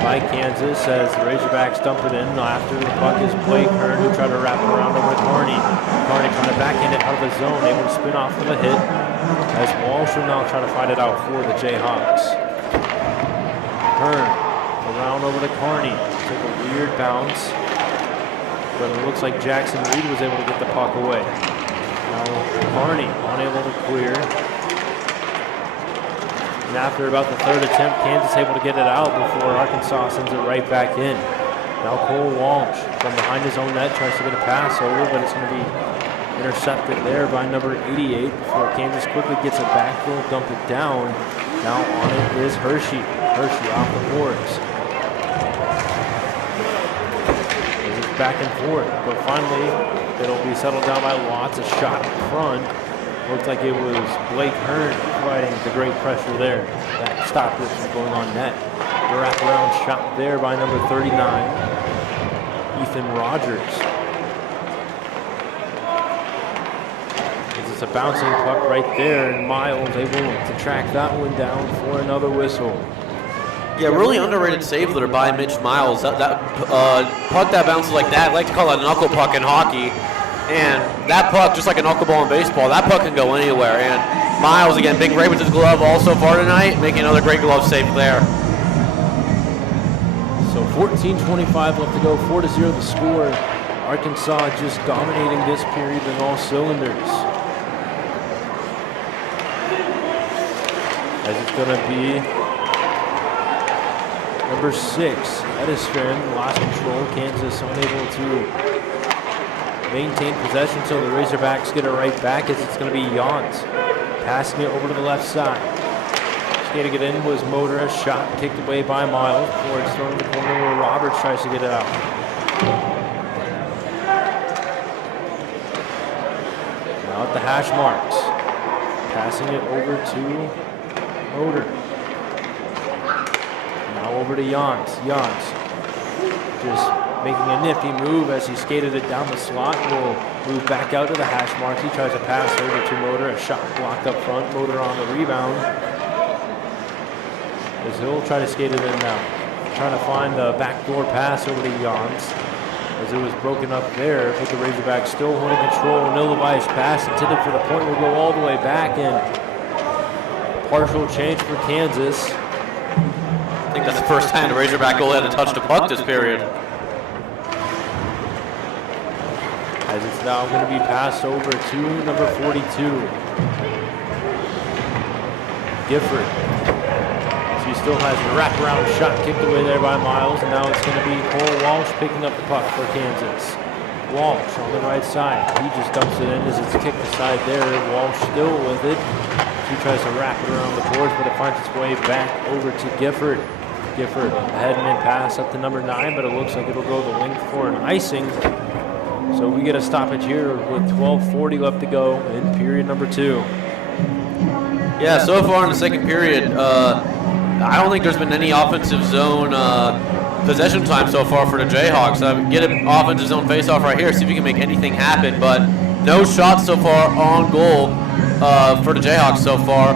by Kansas as the Razorbacks dump it in after the puck is Blake Hearn, who tried to wrap it around over Carney. Carney trying to backhand it out of the zone, able to spin off of the hit as Walsh will now try to fight it out for the Jayhawks. Hearn around over to Carney. Took a weird bounce, but it looks like Jackson Reed was able to get the puck away. Now Carney unable to clear. And after about the third attempt, Kansas able to get it out before Arkansas sends it right back in. Now Cole Walsh from behind his own net tries to get a pass over, but it's going to be Intercepted there by number 88 before Kansas quickly gets it backfield, dump it down. Now on it is Hershey. Hershey off the boards. It's back and forth, but finally it'll be settled down by Watts. A shot in front. Looked like it was Blake Hearn providing the great pressure there. That stopped it from going on net. The wraparound shot there by number 39, Ethan Rogers. It's a bouncing puck right there, and Miles able to track that one down for another whistle. Yeah, really underrated save there by Mitch Miles. That puck that bounces like that, I like to call it a knuckle puck in hockey. And that puck, just like a knuckleball in baseball, that puck can go anywhere. And Miles, again, big break with his glove all so far tonight, making another great glove save there. So 14:25 left to go, 4-0 the score. Arkansas just dominating this period in all cylinders. As it's going to be number 6, Edistrin, lost control. Kansas unable to maintain possession, so the Razorbacks get it right back as it's going to be Jans passing it over to the left side. Skating it in was Motor, a shot kicked away by Miles before it's thrown in the corner where Roberts tries to get it out. Now at the hash marks, passing it over to Motor. Now over to Jans. Jans just making a nifty move as he skated it down the slot. Will move back out to the hash marks. He tries to pass over to Motor. A shot blocked up front. Motor on the rebound. As he'll try to skate it in now. Trying to find the backdoor pass over to Jans. As it was broken up there, but the Razorbacks still holding control. Nilevi's pass intended for the point will go all the way back in. Partial change for Kansas. I think that's the first time the Razorback goal had to touch the puck this period. As it's now going to be passed over to number 42, Gifford. He still has the wraparound shot kicked away there by Miles, and now it's going to be Cole Walsh picking up the puck for Kansas. Walsh on the right side. He just dumps it in as it's kicked aside there. Walsh still with it. He tries to wrap it around the boards, but it finds its way back over to Gifford. Gifford, a head-in pass up to number 9, but it looks like it'll go the length for an icing. So we get a stoppage here with 12:40 left to go in period number 2. Yeah, so far in the second period, I don't think there's been any offensive zone possession time so far for the Jayhawks. Get an offensive zone face-off right here, see if we can make anything happen, but no shots so far on goal for the Jayhawks so far.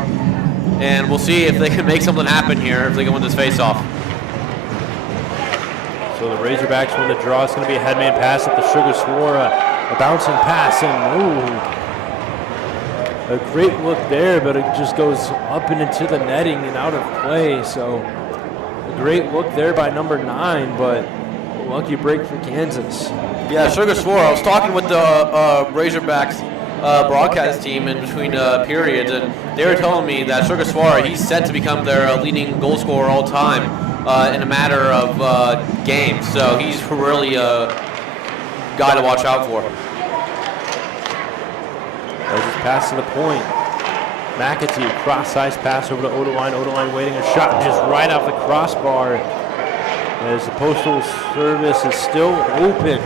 And we'll see if they can make something happen here, if they can win this face-off. So the Razorbacks win the draw. It's going to be a headman pass at the Sugar Swara. A bouncing pass, and a great look there, but it just goes up and into the netting and out of play. So a great look there by number 9, but a lucky break for Kansas. Yeah, Sugar Swara. I was talking with the Razorbacks broadcast team in between periods, and they were telling me that Sugar Swara, he's set to become their leading goal scorer all time in a matter of games. So he's really a guy to watch out for. As it's passed to the point, McAtee, cross-size pass over to Odeline. Odeline waiting a shot just right off the crossbar as the Postal Service is still open.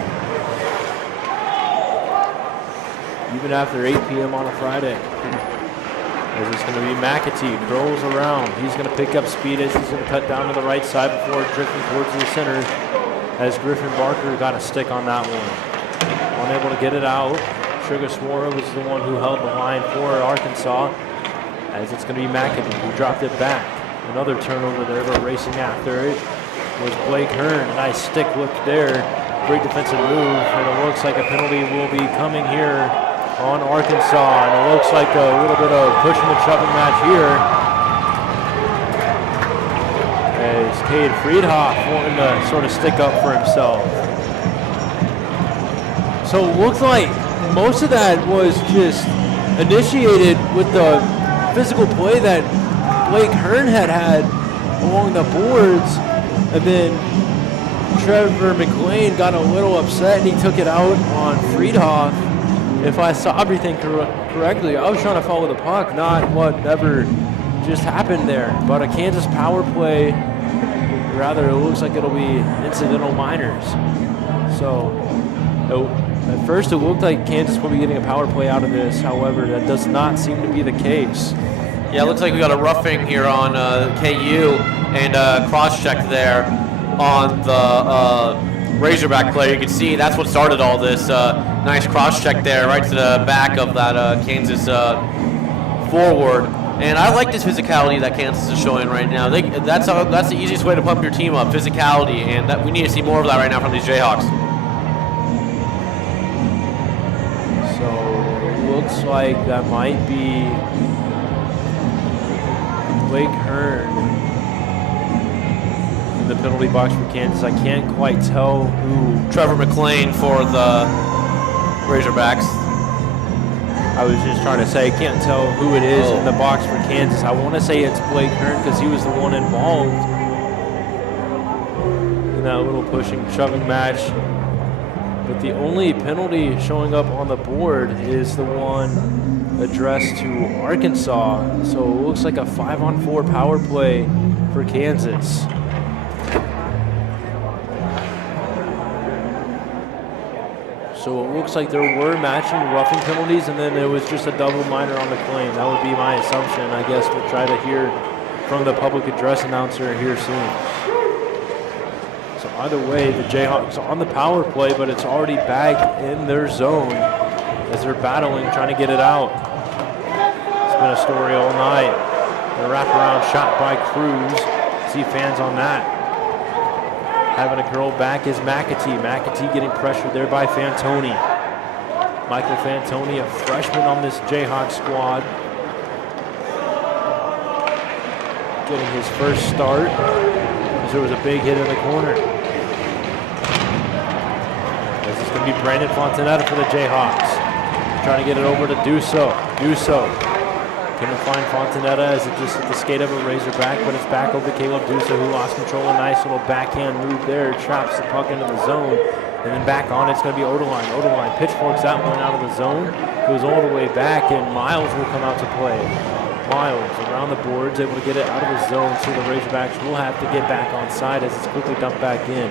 Even after 8 p.m. on a Friday. As it's going to be McAtee, curls around. He's going to pick up speed as he's going to cut down to the right side before drifting towards the center. As Griffin Barker got a stick on that one. Unable to get it out. Sugar Swara was the one who held the line for Arkansas. As it's going to be McAtee who dropped it back. Another turnover there, but racing after it was Blake Hearn. Nice stick look there. Great defensive move, and it looks like a penalty will be coming here on Arkansas, and it looks like a little bit of pushing and shoving match here. As Cade Friedhoff wanting to sort of stick up for himself. So it looks like most of that was just initiated with the physical play that Blake Hearn had along the boards, and then Trevor McLean got a little upset and he took it out on Friedhoff. if I saw everything correctly, I was trying to follow the puck, not whatever just happened there. But a Kansas power play, rather, it looks like it'll be incidental minors. So at first it looked like Kansas will be getting a power play out of this. However, that does not seem to be the case. Yeah, it looks like we got a roughing here on KU and cross-check there on the Razorback player. You can see that's what started all this. Nice cross-check there right to the back of that Kansas forward. And I like this physicality that Kansas is showing right now. That's the easiest way to pump your team up, physicality, and we need to see more of that right now from these Jayhawks. So it looks like that might be Blake Hearn in the penalty box for Kansas. I can't quite tell who. Trevor McLean for the Razorbacks. I was just trying to say, I can't tell who it is in the box for Kansas. I want to say it's Blake Hearn because he was the one involved in that little pushing, shoving match. But the only penalty showing up on the board is the one addressed to Arkansas. So it looks like a 5-on-4 power play for Kansas. So it looks like there were matching roughing penalties, and then there was just a double minor on the claim. That would be my assumption. I guess we'll try to hear from the public address announcer here soon. So either way, the Jayhawks on the power play, but it's already back in their zone as they're battling, trying to get it out. It's been a story all night. The wraparound shot by Cruz. See fans on that. Having a girl back is McAtee. McAtee getting pressured there by Fantoni. Michael Fantoni, a freshman on this Jayhawk squad. Getting his first start as there was a big hit in the corner. This is going to be Brandon Fontanetta for the Jayhawks. Trying to get it over to Duso. Couldn't find Fontanetta as it just hit the skate of a Razorback, but it's back over to Caleb Dusa, who lost control. A nice little backhand move there, traps the puck into the zone, and then back on it's going to be Odeline. Odeline pitchforks that one out of the zone, goes all the way back, and Miles will come out to play. Miles around the boards, able to get it out of the zone, so the Razorbacks will have to get back on side as it's quickly dumped back in.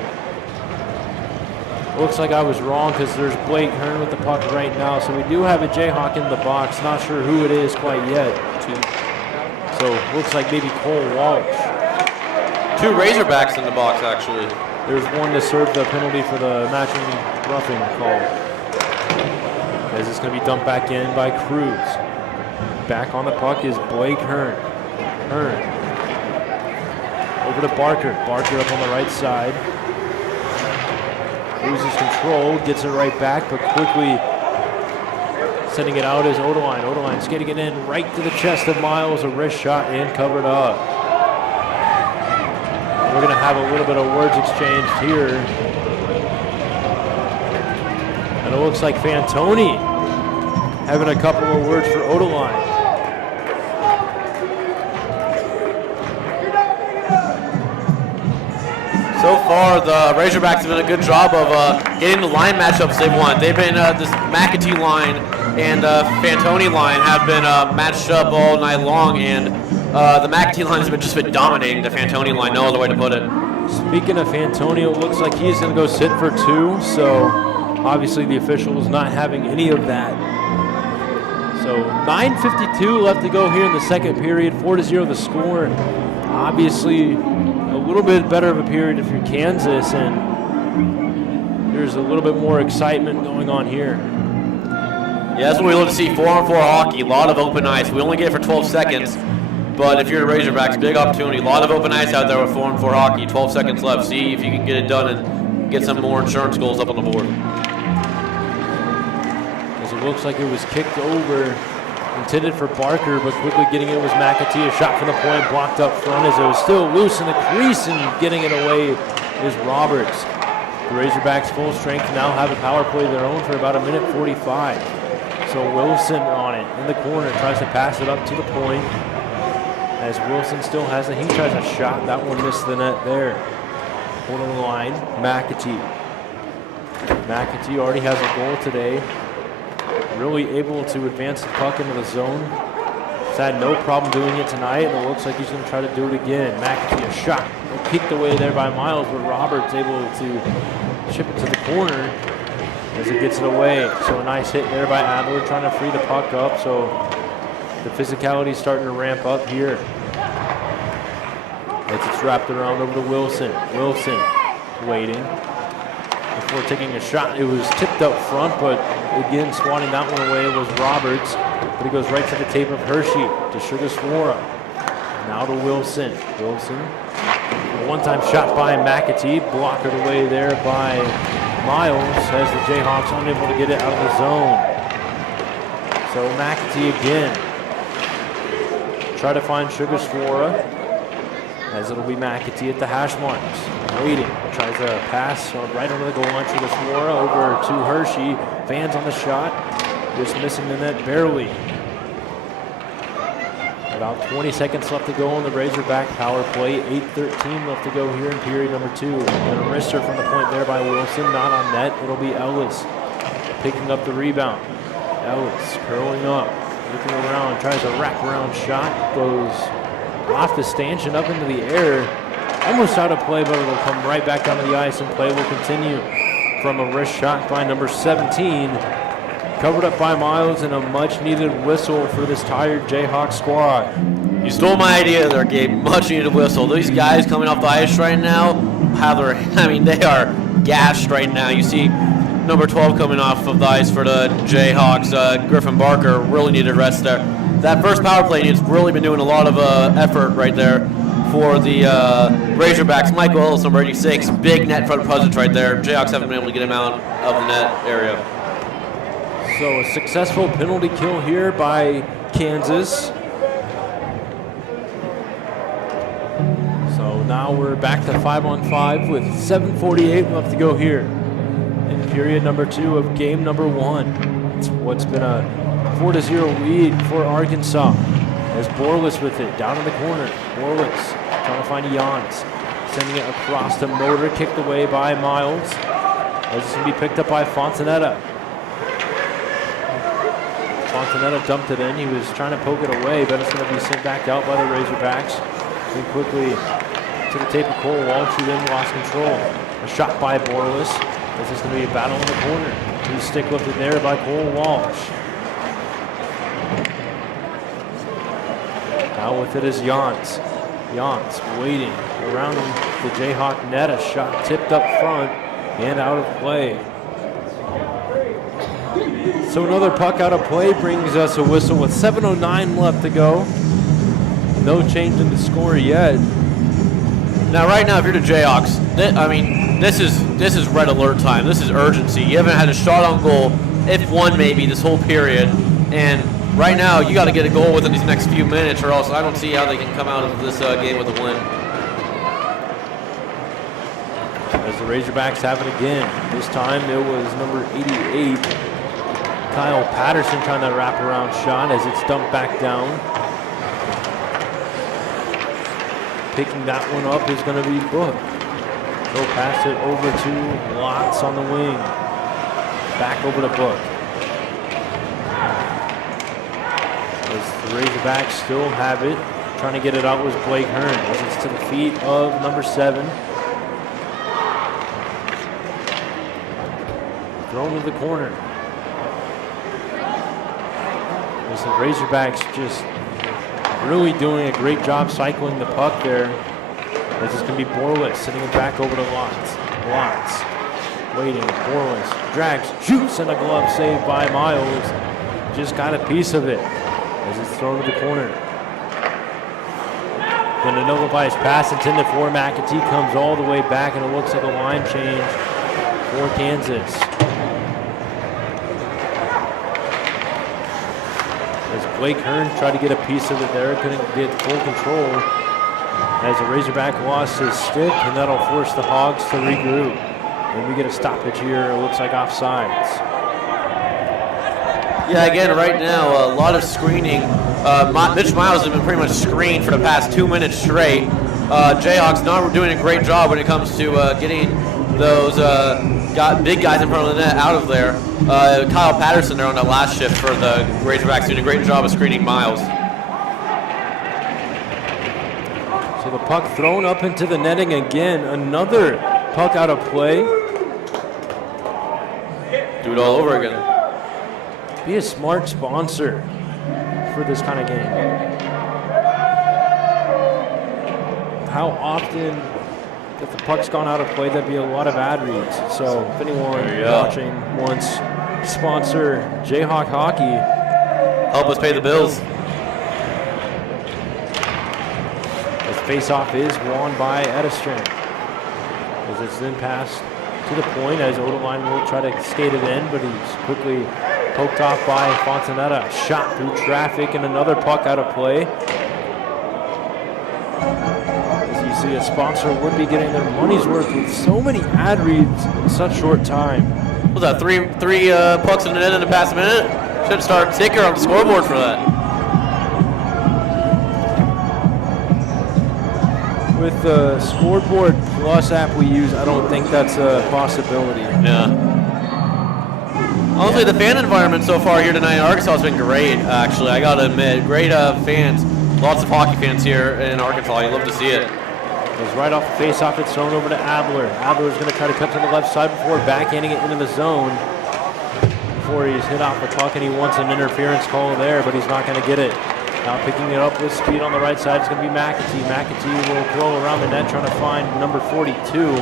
Looks like I was wrong because there's Blake Hearn with the puck right now. So we do have a Jayhawk in the box. Not sure who it is quite yet. So looks like maybe Cole Walsh. Two Razorbacks in the box, actually. There's one to serve the penalty for the matching roughing call. As it's going to be dumped back in by Cruz. Back on the puck is Blake Hearn. Over to Barker. Barker up on the right side. Loses control, gets it right back, but quickly sending it out is Odeline. Odeline skating it in right to the chest of Miles. A wrist shot and covered up. We're going to have a little bit of words exchanged here. And it looks like Fantoni having a couple of words for Odeline. So far, the Razorbacks have done a good job of getting the line matchups they've won. They've been, this McAtee line and Fantoni line have been matched up all night long, and the McAtee line has just been dominating the Fantoni line, no other way to put it. Speaking of Fantoni, it looks like he's going to go sit for two, so obviously the official is not having any of that. So 9:52 left to go here in the second period, 4-0 the score. Obviously, a little bit better of a period if you're Kansas, and there's a little bit more excitement going on here. Yeah, that's what we love to see, 4-on-4 hockey, a lot of open ice. We only get it for 12 seconds, but if you're the Razorbacks, big opportunity. A lot of open ice out there with 4-on-4 hockey, 12 seconds left. See if you can get it done and get some more insurance goals up on the board. As it looks like it was kicked over, intended for Barker, but quickly getting it was McAtee. A shot from the point, blocked up front as it was still loose in the crease, and getting it away is Roberts. The Razorbacks full strength now have a power play of their own for about 1:45. So Wilson on it in the corner, tries to pass it up to the point. As Wilson still has it, he tries a shot. That one missed the net there. Corner line, McAtee. McAtee already has a goal today. really able to advance the puck into the zone. He's had no problem doing it tonight, and it looks like he's going to try to do it again. McAtee, a shot. Peeked away there by Miles, but Roberts able to chip it to the corner as he gets it away. So a nice hit there by Adler, trying to free the puck up. So the physicality is starting to ramp up here. As it's wrapped around over to Wilson. Wilson waiting before taking a shot. It was tipped up front, but again, swatting that one away was Roberts. But he goes right to the tape of Hershey to Sugar-Swara. Now to Wilson. Wilson, a one-time shot by McAtee, blocked away there by Miles as the Jayhawks unable to get it out of the zone. So McAtee again. Try to find Sugar-Swara as it'll be McAtee at the hash marks. Waiting, tries a pass right under the goal line. Sugar-Swara over to Hershey. Fans on the shot, just missing the net barely. About 20 seconds left to go on the Razorback power play. 8:13 left to go here in period number 2. And a wrister from the point there by Wilson, not on net. It'll be Ellis picking up the rebound. Ellis curling up, looking around, tries a wraparound shot, goes off the stanchion up into the air. Almost out of play, but it'll come right back onto the ice, and play will continue from a wrist shot by number 17. Covered up by Miles, and a much-needed whistle for this tired Jayhawk squad. You stole my idea there, Gabe. Much-needed whistle. These guys coming off the ice right now, they are gashed right now. You see number 12 coming off of the ice for the Jayhawks. Griffin Barker really needed rest there. That first power play, he's really been doing a lot of effort right there for the Razorbacks. Michael Ellis, number 86, big net front presence right there. Jayhawks haven't been able to get him out of the net area. So a successful penalty kill here by Kansas. So now we're back to 5-on-5 with 7:48 left to go here in period number 2 of game number 1. It's what's been a 4-0 lead for Arkansas. As Borlis with it down in the corner. Borlis trying to find Jans, sending it across the Motor, kicked away by Miles. As it's going to be picked up by Fontanetta. Fontanetta dumped it in. He was trying to poke it away, but it's going to be sent back out by the Razorbacks. Then quickly to the tape of Cole Walsh, who then lost control. A shot by Borlis. This is going to be a battle in the corner. He stick lifted there by Cole Walsh. Now with it is Jans. Jans waiting around the Jayhawk net. A shot tipped up front and out of play. So another puck out of play brings us a whistle with 7:09 left to go. No change in the score yet. Now, right now, if you're the Jayhawks, this is red alert time. This is urgency. You haven't had a shot on goal, if one maybe, this whole period. And right now, you got to get a goal within these next few minutes, or else I don't see how they can come out of this game with a win. As the Razorbacks have it again. This time it was number 88, Kyle Patterson, trying to wrap around shot as it's dumped back down. Picking that one up is going to be Book. He'll pass it over to Lotz on the wing. Back over to Book. As the Razorbacks still have it. Trying to get it out was Blake Hearn as it's to the feet of number 7. Thrown to the corner. As the Razorbacks just really doing a great job cycling the puck there. This is going to be Borlis sending it back over to Lotz. Lotz waiting. Borlis drags, shoots, and a glove save by Miles. Just got a piece of it as it's thrown to the corner. Then a no-device pass intended for McAtee comes all the way back, and it looks like a line change for Kansas. As Blake Hearn tried to get a piece of it there, couldn't get full control as the Razorback lost his stick, and that'll force the Hogs to regroup. And we get a stoppage here, it looks like offsides. Yeah, again, right now, a lot of screening. Mitch Miles has been pretty much screened for the past 2 minutes straight. Jayhawks not doing a great job when it comes to getting those big guys in front of the net out of there. Kyle Patterson there on that last shift for the Razorbacks doing a great job of screening Miles. So the puck thrown up into the netting again. Another puck out of play. Do it all over again. Be a smart sponsor for this kind of game. How often, if the puck's gone out of play, that'd be a lot of ad reads. So if anyone watching wants to sponsor Jayhawk Hockey, help us pay the bills. This face-off is won by Edistrom. As it's then passed to the point, as Odeline will try to skate it in, but he's quickly poked off by Fontanetta. Shot through traffic and another puck out of play. As you see, a sponsor would be getting their money's worth with so many ad reads in such short time. What was that, three pucks in the net in the past minute? Should start a ticker on the scoreboard for that. With the Scoreboard Plus app we use, I don't think that's a possibility. Yeah. Honestly, the fan environment so far here tonight in Arkansas has been great, actually. I got to admit, great fans. Lots of hockey fans here in Arkansas. You love to see it. Goes right off the face-off. It's thrown over to Adler. Adler is going to try to cut to the left side before backhanding it into the zone. Before he's hit off the puck, and he wants an interference call there, but he's not going to get it. Now picking it up with speed on the right side is going to be McAtee. McAtee will throw around the net, trying to find number 42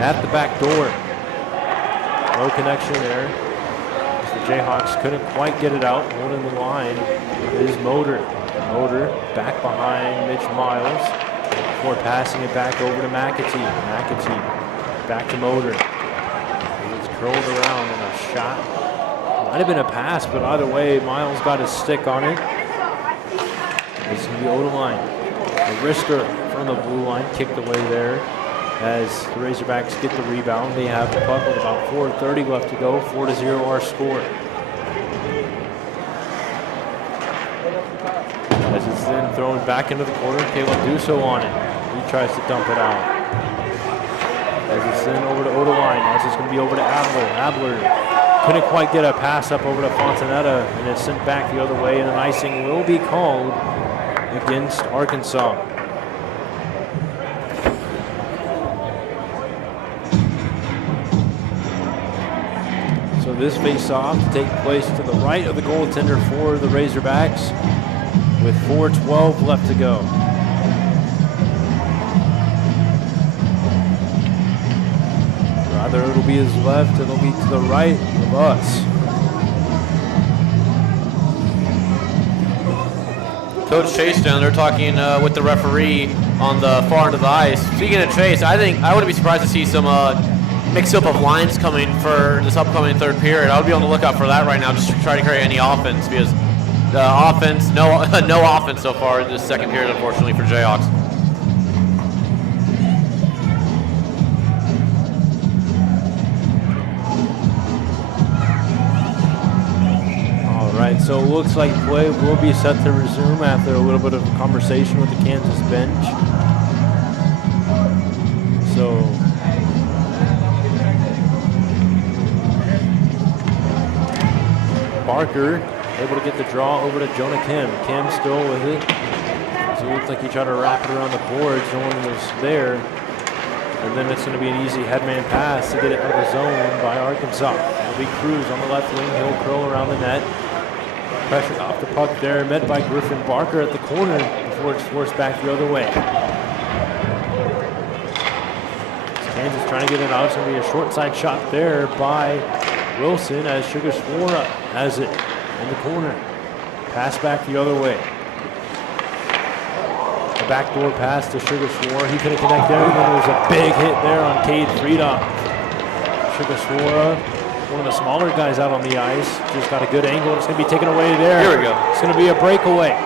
at the back door. No connection there. The Jayhawks couldn't quite get it out. Holding the line is Motor. Motor back behind Mitch Miles before passing it back over to McAtee. McAtee back to Motor. It's curled around and a shot. Might have been a pass, but either way, Miles got his stick on it. It's going to be Odeline. A wrister from the blue line, kicked away there. As the Razorbacks get the rebound, they have the puck with about 4:30 left to go. 4-0 our score. As it's then thrown back into the corner, Caleb Dusso on it. He tries to dump it out. As it's then over to Odeline, as it's going to be over to Adler. Adler couldn't quite get a pass up over to Fontanetta, and it's sent back the other way, and an icing will be called against Arkansas. So this face-off to take place to the right of the goaltender for the Razorbacks with 4:12 left to go. Rather, it'll be his left, it'll be to the right of us. Coach Chase down there talking with the referee on the far end of the ice. Speaking of Chase, I wouldn't be surprised to see some mix-up of lines coming for this upcoming third period. I would be on the lookout for that right now, just to try to create any offense, because the offense, no offense so far in this second period, unfortunately, for Jayhawks. All right, so it looks like play will be set to resume after a little bit of a conversation with the Kansas bench. So Barker able to get the draw over to Jonah Kim. Kim still with it. So it looks like he tried to wrap it around the boards. No one was there. And then it's going to be an easy headman pass to get it out of the zone by Arkansas. It'll be Cruz on the left wing. He'll curl around the net. Pressure off the puck there, met by Griffin Barker at the corner before it's forced back the other way. Kansas trying to get it out. It's going to be a short side shot there by Wilson as Sugar Swara has it in the corner. Pass back the other way. The backdoor pass to Sugar Swara. He couldn't connect there. Then there was a big hit there on Cade Friedhoff. Sugar Swara, one of the smaller guys out on the ice, just got a good angle. It's going to be taken away there. Here we go. It's going to be a breakaway,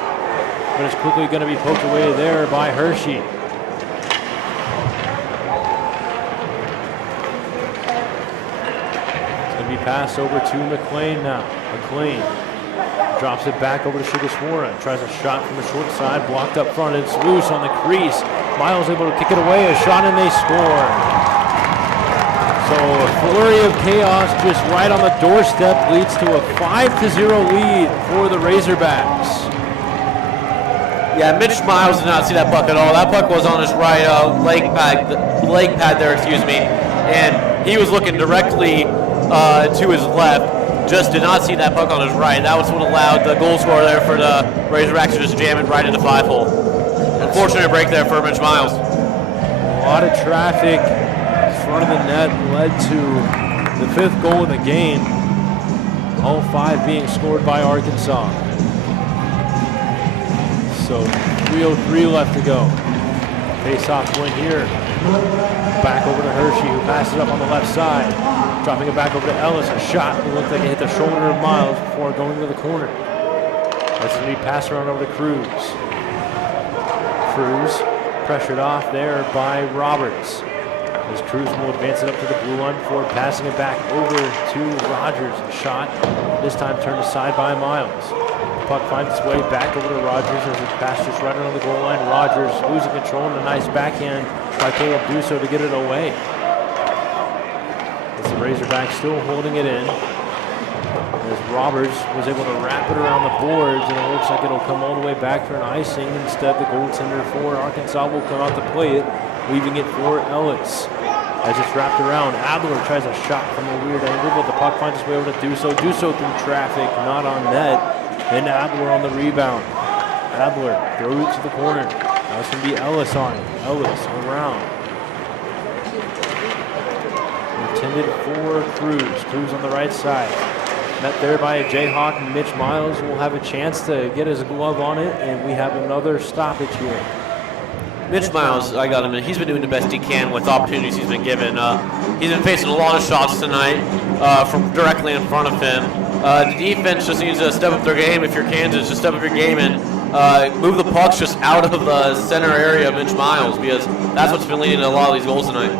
but it's quickly going to be poked away there by Hershey. Pass over to McLean now. McLean drops it back over to Sugar Swara. Tries a shot from the short side, blocked up front. It's loose on the crease. Miles able to kick it away, a shot, and they score. So a flurry of chaos just right on the doorstep leads to a 5-0 lead for the Razorbacks. Yeah, Mitch Miles did not see that puck at all. That puck was on his right leg pad there, excuse me, and he was looking directly to his left. Just did not see that puck on his right. That was what allowed the goal scorer there for the Razorbacks to just jam it right into 5-hole. Unfortunate break there for Mitch Miles. A lot of traffic in front of the net led to the 5th goal of the game. All 5 being scored by Arkansas. So 3:03 left to go. Face-off win here. Back over to Hershey, who passes up on the left side. Dropping it back over to Ellis. A shot that looked like it hit the shoulder of Miles before going to the corner. That's going to be passed around over to Cruz. Cruz pressured off there by Roberts. As Cruz will advance it up to the blue line before passing it back over to Rogers. A shot, this time turned aside by Miles. Puck finds its way back over to Rogers as it passes just right around the goal line. Rogers losing control and a nice backhand by Caleb Dusso to get it away. As the Razorbacks still holding it in. As Roberts was able to wrap it around the boards, and it looks like it'll come all the way back for an icing. Instead, the goaltender for Arkansas will come out to play it, leaving it for Ellis. As it's wrapped around, Adler tries a shot from a weird angle, but the puck finds its way over to Dusso. Dusso through traffic, not on net. And Adler on the rebound. Adler throws it to the corner. Now it's going to be Ellis on it. Ellis around. Intended for Cruz. Cruz on the right side. Met there by a Jayhawk. Mitch Miles will have a chance to get his glove on it, and we have another stoppage here. Mitch Miles, I got him in. He's been doing the best he can with opportunities he's been given. He's been facing a lot of shots tonight from directly in front of him. The defense just needs to step up their game. If you're Kansas, just step up your game and move the pucks just out of the center area of Mitch Miles, because that's what's been leading to a lot of these goals tonight.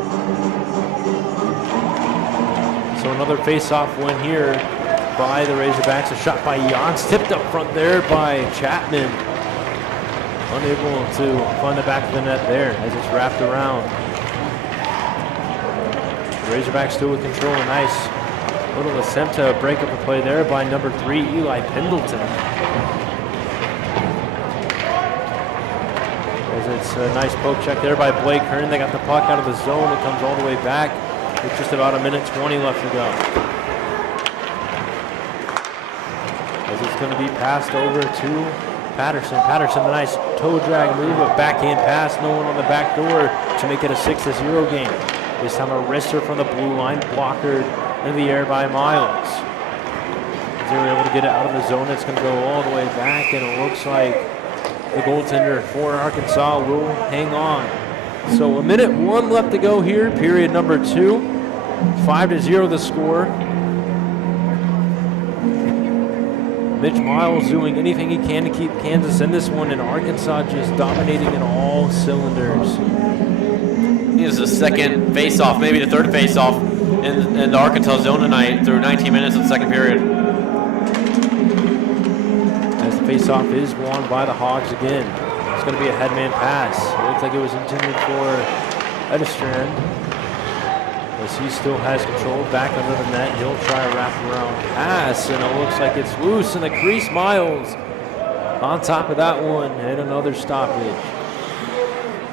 So another face-off win here by the Razorbacks. A shot by Jans, tipped up front there by Chapman. Unable to find the back of the net there as it's wrapped around. Razorbacks still with control. A nice little attempt to break up the play there by number 3, Eli Pendleton. As it's a nice poke check there by Blake Hearn. They got the puck out of the zone. It comes all the way back with just about 1:20 left to go. As it's going to be passed over to Patterson. Patterson, a nice toe drag move, a backhand pass, no one on the back door to make it a 6-0 game. This time a wrister from the blue line, blocker in the air by Miles. As they were able to get it out of the zone, it's going to go all the way back, and it looks like the goaltender for Arkansas will hang on. So 1:01 left to go here, period number 2. 5-0 the score. Mitch Miles doing anything he can to keep Kansas in this one, and Arkansas just dominating in all cylinders. He is the second face-off, maybe the third face-off in the Arkansas zone tonight through 19 minutes of the second period. As the face-off is won by the Hogs again. It's going to be a headman pass. It looks like it was intended for Edstrand. As he still has control back under the net, he'll try a wrap-around pass, and it looks like it's loose in the crease. Miles on top of that one, and another stoppage.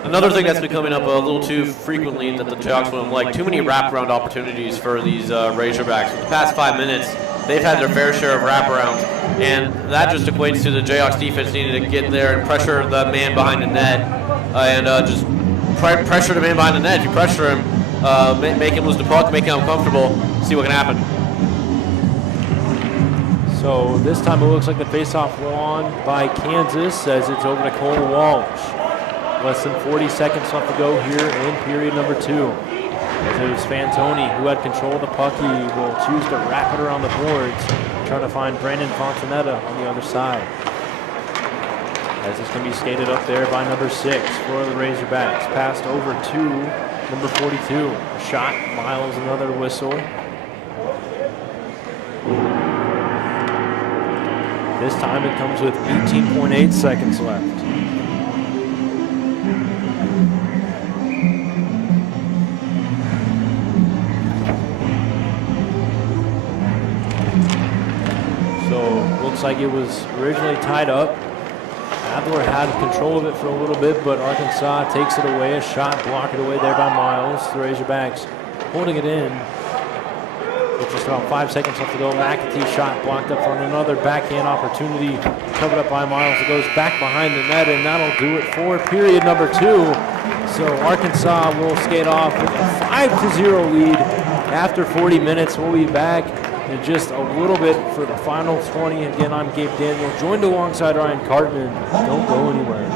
Another thing that's been coming up a little too frequently that the Jayhawks wouldn't like, too many wraparound opportunities for these Razorbacks. For the past 5 minutes, they've had their fair share of wraparounds, and that just equates to the Jayhawks defense needing to get there and pressure the man behind the net, and just pressure the man behind the net. If you pressure him, make him lose the puck, make him uncomfortable, see what can happen. So this time it looks like the faceoff won by Kansas as it's over to Cole Walsh. Less than 40 seconds left to go here in period number 2. As it was Fantoni who had control of the puck. He will choose to wrap it around the boards, trying to find Brandon Fontanetta on the other side. As it's going to be skated up there by number 6 for the Razorbacks. Passed over to number 42. A shot, Miles, another whistle. This time it comes with 18.8 seconds left. looks like it was originally tied up. Adler had control of it for a little bit, but Arkansas takes it away. A shot blocked away there by Miles. The Razorbacks holding it in. With just about 5 seconds left to go. McAtee shot blocked up on another backhand opportunity. Covered up by Miles. It goes back behind the net, and that'll do it for period number 2. So Arkansas will skate off with a 5-0 lead after 40 minutes. We'll be back in just a little bit for the final 20. Again, I'm Gabe Daniel, joined alongside Ryan Cartman. Don't go anywhere.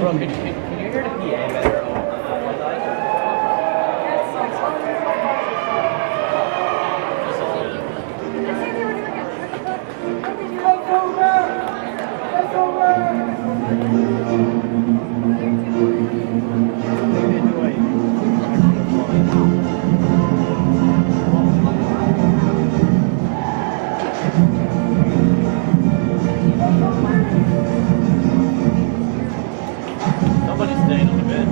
Bro, can you hear the PA better? Somebody's staying on the bench.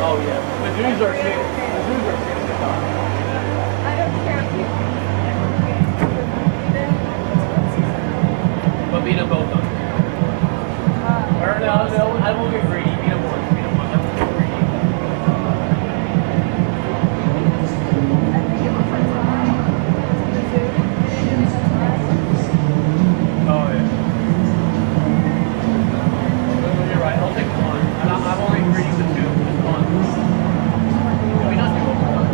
Oh yeah, the Zoos are big. The Zoos are big. I don't care if you But beat them both on. Or no, I won't get greedy. Beat them once. Beat them once. I won't get greedy. Oh yeah. You're right. I'll take one. I won't get greedy with two. Just one. Can we not do overtime?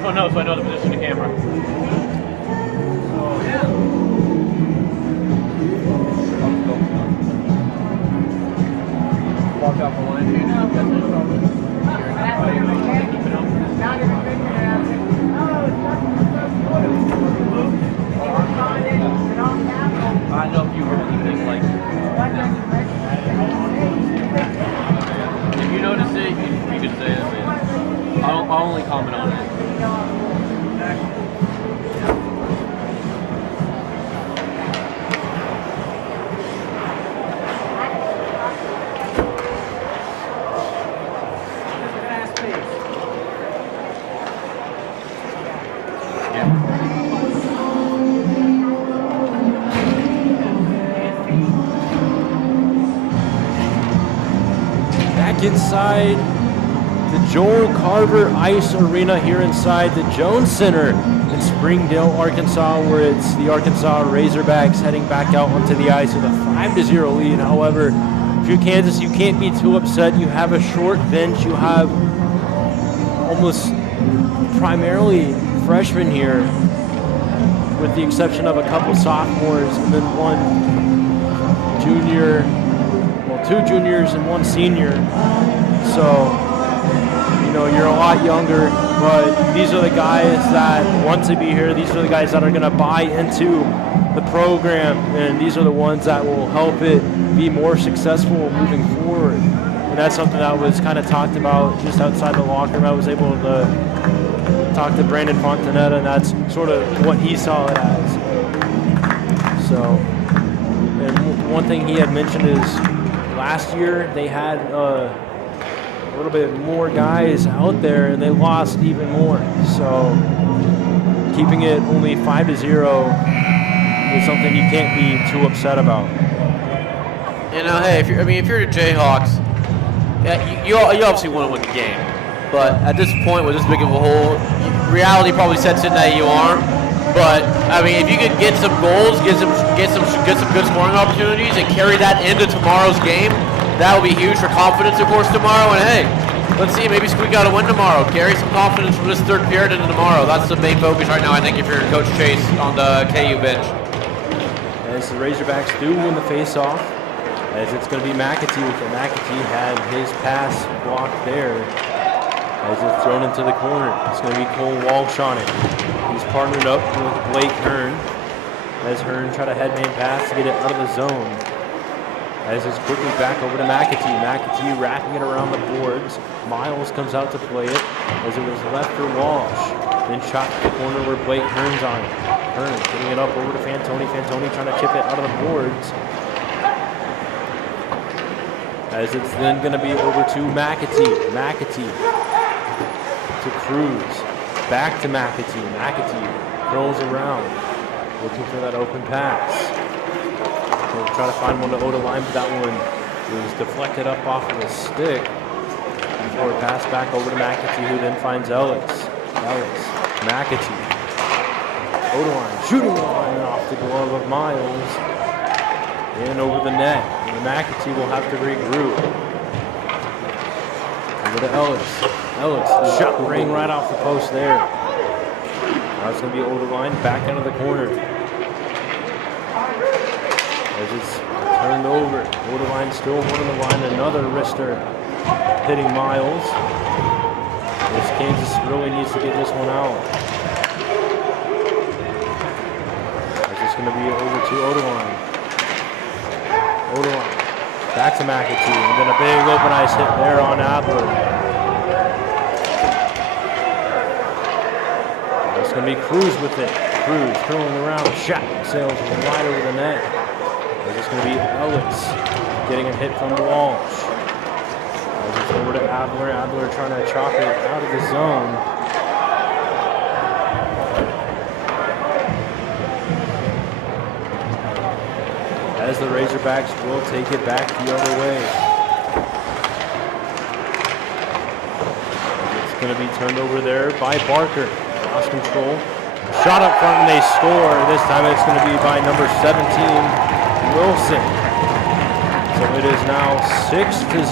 just want to know so I know the position of the camera. Walk off the line, handed up, that's it. I know if you were anything like if you notice it, you can say it. I'll only comment on it. Back inside the Joel Carver Ice Arena here inside the Jones Center in Springdale, Arkansas, where it's the Arkansas Razorbacks heading back out onto the ice with a 5-0 lead. However, if you're Kansas, you can't be too upset. You have a short bench. You have almost primarily freshmen here, with the exception of a couple sophomores and then one junior, well, 2 juniors and 1 senior. So, you know, you're a lot younger, but these are the guys that want to be here. These are the guys that are going to buy into the program, and these are the ones that will help it be more successful moving forward. And that's something that was kind of talked about just outside the locker room. I was able to talk to Brandon Fontanetta, and that's sort of what he saw it as. So, and one thing he had mentioned is last year they had a little bit more guys out there, and they lost even more. So keeping it only 5-0 is something you can't be too upset about. You know, hey, if you're the Jayhawks, you obviously want to win the game. But at this point, with this big of a hole, reality probably sets in that you aren't. But I mean, if you could get some goals, get some good scoring opportunities, and carry that into tomorrow's game, that will be huge for confidence, of course, tomorrow. And hey, let's see, maybe squeak out a win tomorrow. Carry some confidence from this third period into tomorrow. That's the main focus right now, I think, if you're Coach Chase on the KU bench. As the Razorbacks do win the face-off, as it's going to be McAtee. McAtee had his pass blocked there as it's thrown into the corner. It's going to be Cole Walsh on it. He's partnered up with Blake Hearn as Hearn try to headman pass to get it out of the zone. As it's quickly back over to McAtee. McAtee wrapping it around the boards. Miles comes out to play it as it was left for Walsh. Then shot to the corner where Blake Hearn's on it. Hearn getting it up over to Fantoni. Fantoni trying to chip it out of the boards. As it's then going to be over to McAtee. McAtee to Cruz. Back to McAtee. McAtee curls around, looking for that open pass. He'll try to find one to Oda line, but that one was deflected up off of the stick before it passed back over to McAtee, who then finds Ellis. McAtee. Oda line, shooting line off the glove of Miles. And over the net. And McAtee will have to regroup. Over to Ellis. Ellis, the shot rang right off the post there. Now it's going to be Oda line back out of the corner. As it's turned over. Oda line still holding the line. Another wrister hitting Miles. As Kansas really needs to get this one out. As it's going to be over to Oda line. Oda back to McAtee, and then a big open ice hit there on Adler. It's going to be Cruz with it. Cruz curling around, shot sails wide over the net. It's just going to be Ellis getting a hit from Walsh. It's over to Adler. Adler trying to chop it out of the zone. As the Razorbacks will take it back the other way. It's going to be turned over there by Barker. Lost control. Shot up front and they score. This time it's going to be by number 17, Wilson. So it is now 6-0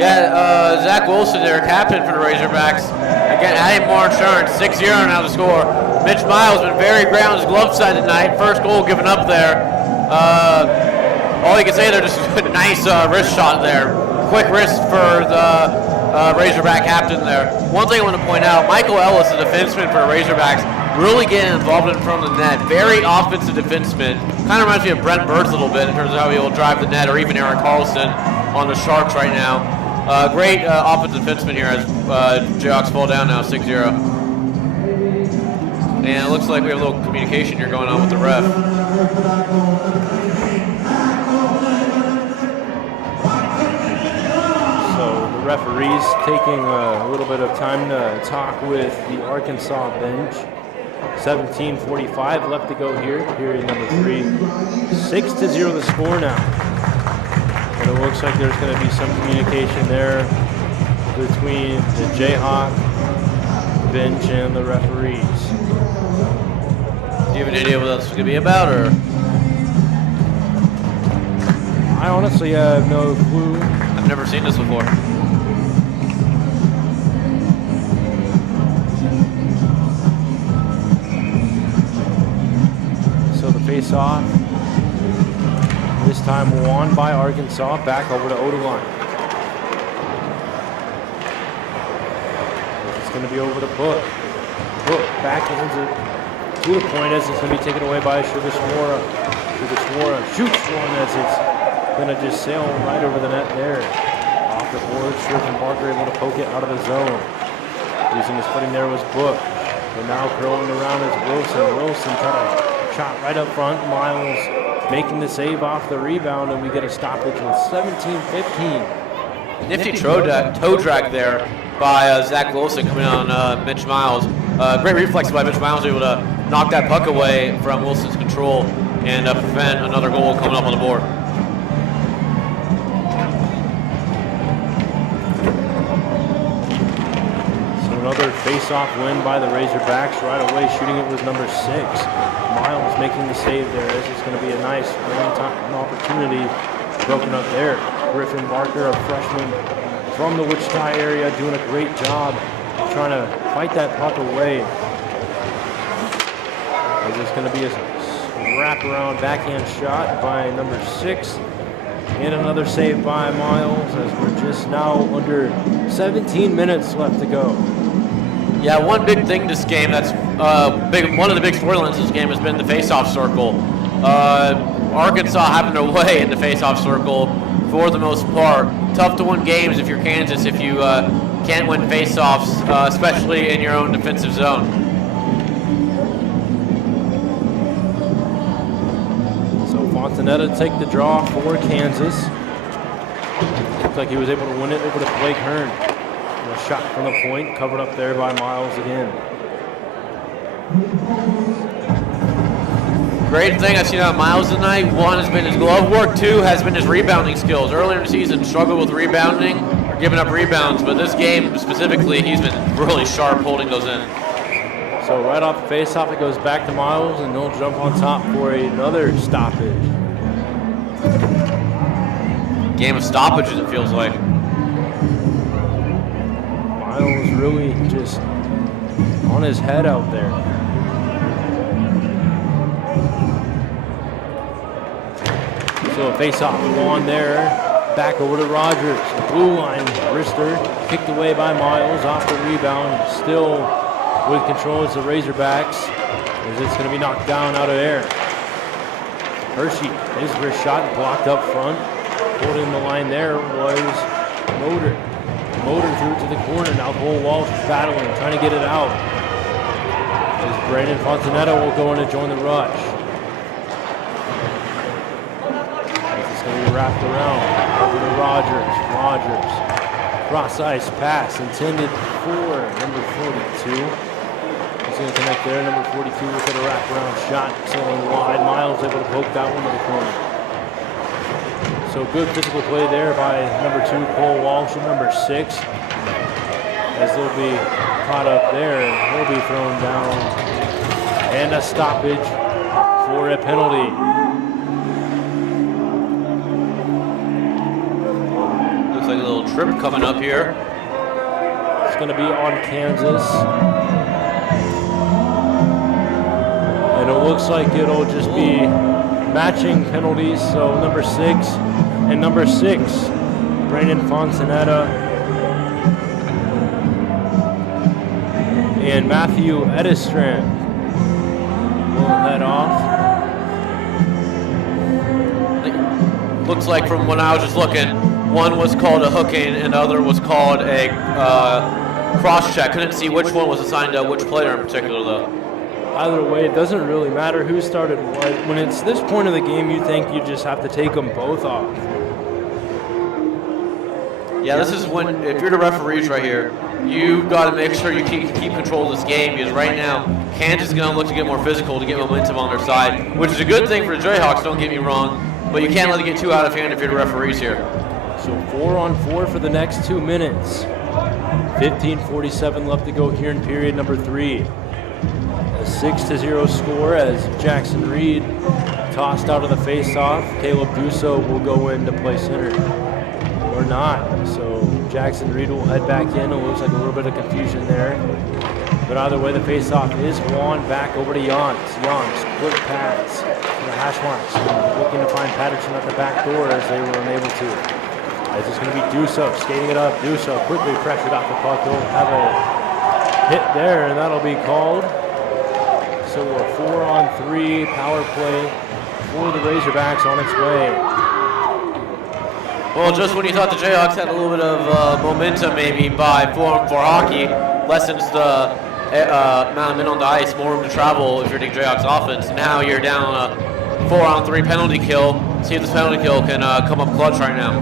Yeah, Zach Wilson, their captain for the Razorbacks. Again, adding more insurance. 6-0 now the score. Mitch Miles been very great on his glove side tonight. First goal given up there. All you can say, they're just a nice wrist shot there. Quick wrist for the Razorback captain there. One thing I want to point out, Michael Ellis, the defenseman for the Razorbacks, really getting involved in front of the net. Very offensive defenseman. Kind of reminds me of Brent Burns a little bit in terms of how he will drive the net, or even Aaron Carlson on the Sharks right now. Great offensive defenseman here as Jayhawks fall down now 6-0. And it looks like we have a little communication here going on with the ref. So the referee's taking a little bit of time to talk with the Arkansas bench. 17:45 left to go here, period number 3. 6-0 the score now. But it looks like there's going to be some communication there between the Jayhawk bench and the referees. Do you have any idea what that's going to be about, or? I honestly have no clue. I've never seen this before. So the face-off, this time won by Arkansas, back over to Odeline. It's going to be over to Book. Book backhands it to the point as it's going to be taken away by Sugar Swara. Sugar Swara shoots one as it's going to just sail right over the net there. Off the board, Strick and Parker able to poke it out of the zone. Using his footing there was Book. But now curling around is Wilson. Wilson trying to shot right up front. Miles making the save off the rebound, and we get a stoppage with 17-15. Nifty toe drag there by Zach Wilson coming on Mitch Miles. Great reflex by Mitch Miles, able to knock that puck away from Wilson's control and prevent another goal coming up on the board. So another face-off win by the Razorbacks. Right away, shooting it was number 6. Miles making the save there, as it's going to be a nice one-time opportunity broken up there. Griffin Barker, a freshman from the Wichita area, doing a great job trying to fight that puck away. As it's going to be a wraparound backhand shot by number 6. And another save by Miles, as we're just now under 17 minutes left to go. Yeah, one big thing this game that's big. One of the big storylines this game has been the face-off circle. Arkansas having their way in the face-off circle for the most part. Tough to win games if you're Kansas if you can't win face-offs, especially in your own defensive zone. So Fontanetta take the draw for Kansas. Looks like he was able to win it over to Blake Hearn. A shot from the point, covered up there by Miles again. Great thing I've seen out of Miles tonight. One has been his glove work. 2 has been his rebounding skills. Earlier in the season, struggled with rebounding or giving up rebounds, but this game specifically, he's been really sharp holding those in. So right off the face-off, it goes back to Miles, and he'll jump on top for another stoppage. Game of stoppages, it feels like. Miles really just on his head out there. So a face-off on there, back over to Rogers. Blue line wrister, kicked away by Miles off the rebound. Still with control is the Razorbacks, as it's going to be knocked down out of air. Hershey, his wrist shot blocked up front. Holding the line there was Motor. Motor through to the corner. Now Cole Walsh battling, trying to get it out. As Brandon Fontanetta will go in to join the rush. It's going to be wrapped around over to Rogers. Rogers, cross ice pass intended for number 42. He's going to connect there. Number 42 with a wraparound shot, sailing wide. Miles able to poke that one to the corner. So good physical play there by number 2, Cole Walsh, and number 6. As they'll be caught up there, he'll be thrown down. And a stoppage for a penalty. Looks like a little trip coming up here. It's going to be on Kansas. And it looks like it'll just be matching penalties. So number 6 and number 6, Brandon Fontanetta and Matthew Edistrand will head off. Looks like from when I was just looking, one was called a hooking and the other was called a cross check. Couldn't see which one was assigned to which player in particular though. Either way, it doesn't really matter who started what. When it's this point of the game, you think you just have to take them both off. Yeah, this is when, if you're the referees right here, you've got to make sure you keep control of this game, because right now, Kansas is going to look to get more physical to get momentum on their side, which is a good thing for the Jayhawks, don't get me wrong, but you can't let it get too out of hand if you're the referees here. So 4-on-4 for the next 2 minutes. 15:47 left to go here in period number 3. A 6-0 score as Jackson Reed tossed out of the face-off. Caleb Dusso will go in to play center. Or not. So Jackson Reed will head back in. It looks like a little bit of confusion there. But either way, the face-off is won back over to Jans. Jans, quick pass to the hash marks. Looking to find Patterson at the back door as they were unable to. As it's going to be Dusso skating it up. Dusso quickly pressured off the puck. They'll have a hit there, and that'll be called. So a 4-on-3 power play for the Razorbacks on its way. Well, just when you thought the Jayhawks had a little bit of momentum maybe by 4-on-4 hockey, lessens the amount of men on the ice, more room to travel if you're the Jayhawks offense. Now you're down a 4-on-3 penalty kill. See if this penalty kill can come up clutch right now.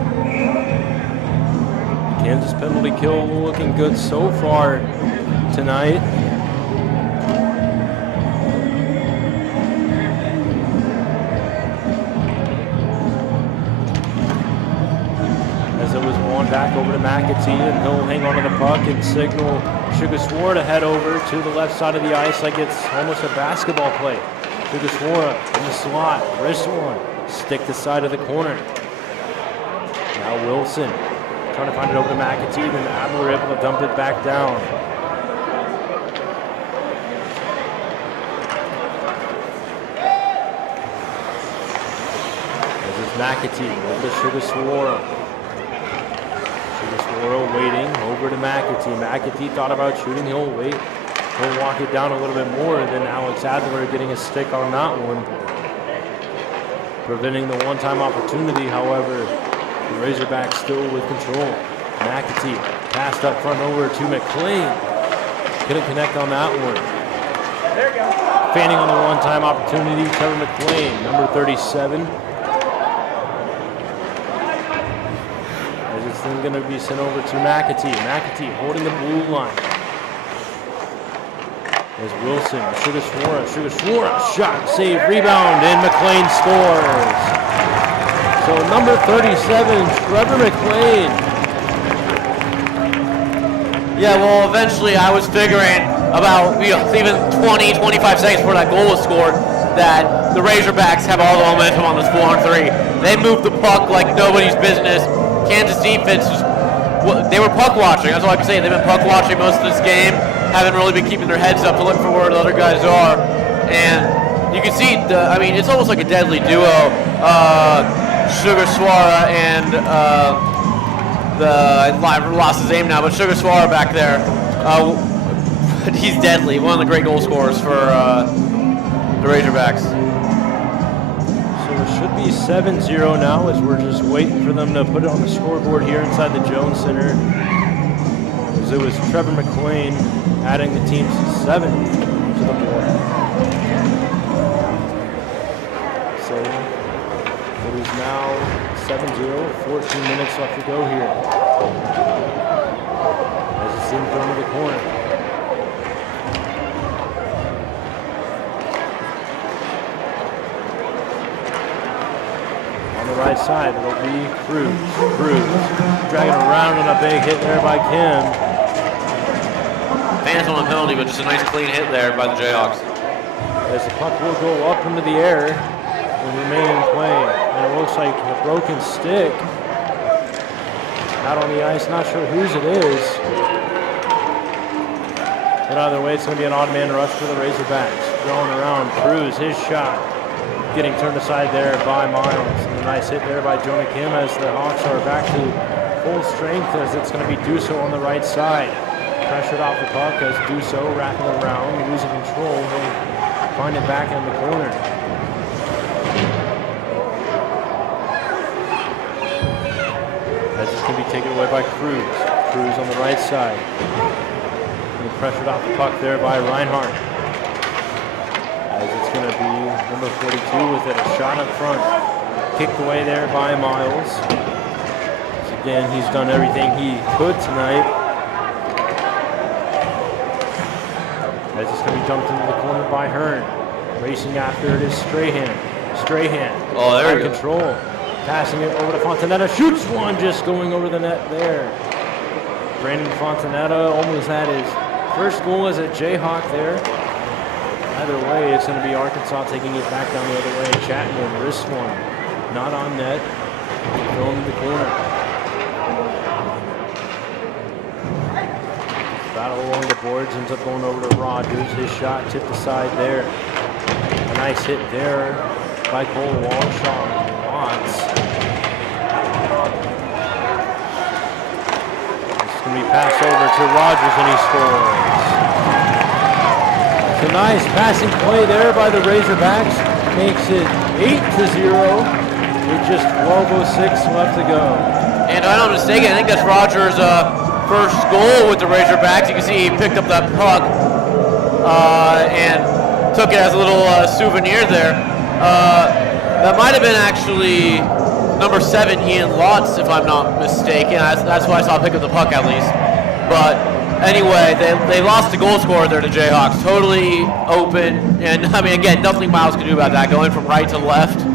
Kansas penalty kill looking good so far tonight. Back over to McAtee, and he'll hang on to the puck and signal Sugaswara to head over to the left side of the ice like it's almost a basketball play. Sugaswara in the slot, wrist one, stick the side of the corner. Now Wilson trying to find it over to McAtee, then Adler able to dump it back down. This is McAtee over to Sugaswara. Sugaswara waiting over to McAtee. McAtee thought about shooting. He'll wait. He'll walk it down a little bit more than Alex Adler getting a stick on that one. Preventing the one-time opportunity, however, the Razorbacks still with control. McAtee passed up front over to McLean. Couldn't connect on that one. There you go. Fanning on the one-time opportunity, Trevor McLean, number 37. It's then going to be sent over to McAtee. McAtee holding the blue line. As Wilson, Sugaswara, shot, save, rebound, and McLean scores. So number 37, Trevor McLean. Yeah, well, eventually I was figuring about, even 20, 25 seconds before that goal was scored, that the Razorbacks have all the momentum on this 4-on-3. They moved the puck like nobody's business. Kansas defense, they were puck watching. That's all I can say. They've been puck watching most of this game. Haven't really been keeping their heads up to look for where the other guys are. And you can see, it's almost like a deadly duo. Sugaswara and I lost his name now, but Sugaswara back there. He's deadly. One of the great goal scorers for the Razorbacks. Should be 7-0 now as we're just waiting for them to put it on the scoreboard here inside the Jones Center. As it was Trevor McLean adding the team's 7 to the board. So it is now 7-0, 14 minutes left to go here. As it's in front of the corner. Right side, it'll be Cruz. Dragging around on a big hit there by Kim. Fans on a penalty, but just a nice clean hit there by the Jayhawks. As the puck will go up into the air and remain in play. And it looks like a broken stick. out on the ice. Not sure whose it is. But either way, it's going to be an odd man rush for the Razorbacks. Going around, Cruz, his shot. Getting turned aside there by Miles. And a nice hit there by Jonah Kim as the Hawks are back to full strength as it's going to be Duso on the right side. Pressured off the puck as Duso wrapping around, losing control. He'll find it back in the corner. As it's going to be taken away by Cruz. Cruz on the right side. And pressured off the puck there by Reinhardt. As it's going to be number 42 with it, a shot up front. Kicked away there by Miles. So again, he's done everything he could tonight. As it's going to be dumped into the corner by Hearn. Racing after it is Strahan. Strahan. Oh, there you go. Control. Passing it over to Fontanetta. Shoots one, just going over the net there. Brandon Fontanetta almost had his first goal as a Jayhawk there. Either way, it's going to be Arkansas taking it back down the other way. Chapman, wrist one. Not on net. Thrown in the corner. Battle along the boards, ends up going over to Rogers. His shot tipped aside there. A nice hit there by Cole Walshaw. Watts. It's going to be passed over to Rogers and he scores. It's a nice passing play there by the Razorbacks. Makes it 8-0 with just 12:06 left to go. And if I'm not mistaken, I think that's Rogers' first goal with the Razorbacks. You can see he picked up that puck and took it as a little souvenir there. That might have been actually number 7, Ian Lotz, if I'm not mistaken. That's why I saw him pick up the puck at least. But anyway, they lost the goal scorer there to Jayhawks. Totally open. And I mean, again, nothing Miles can do about that. Going from right to left.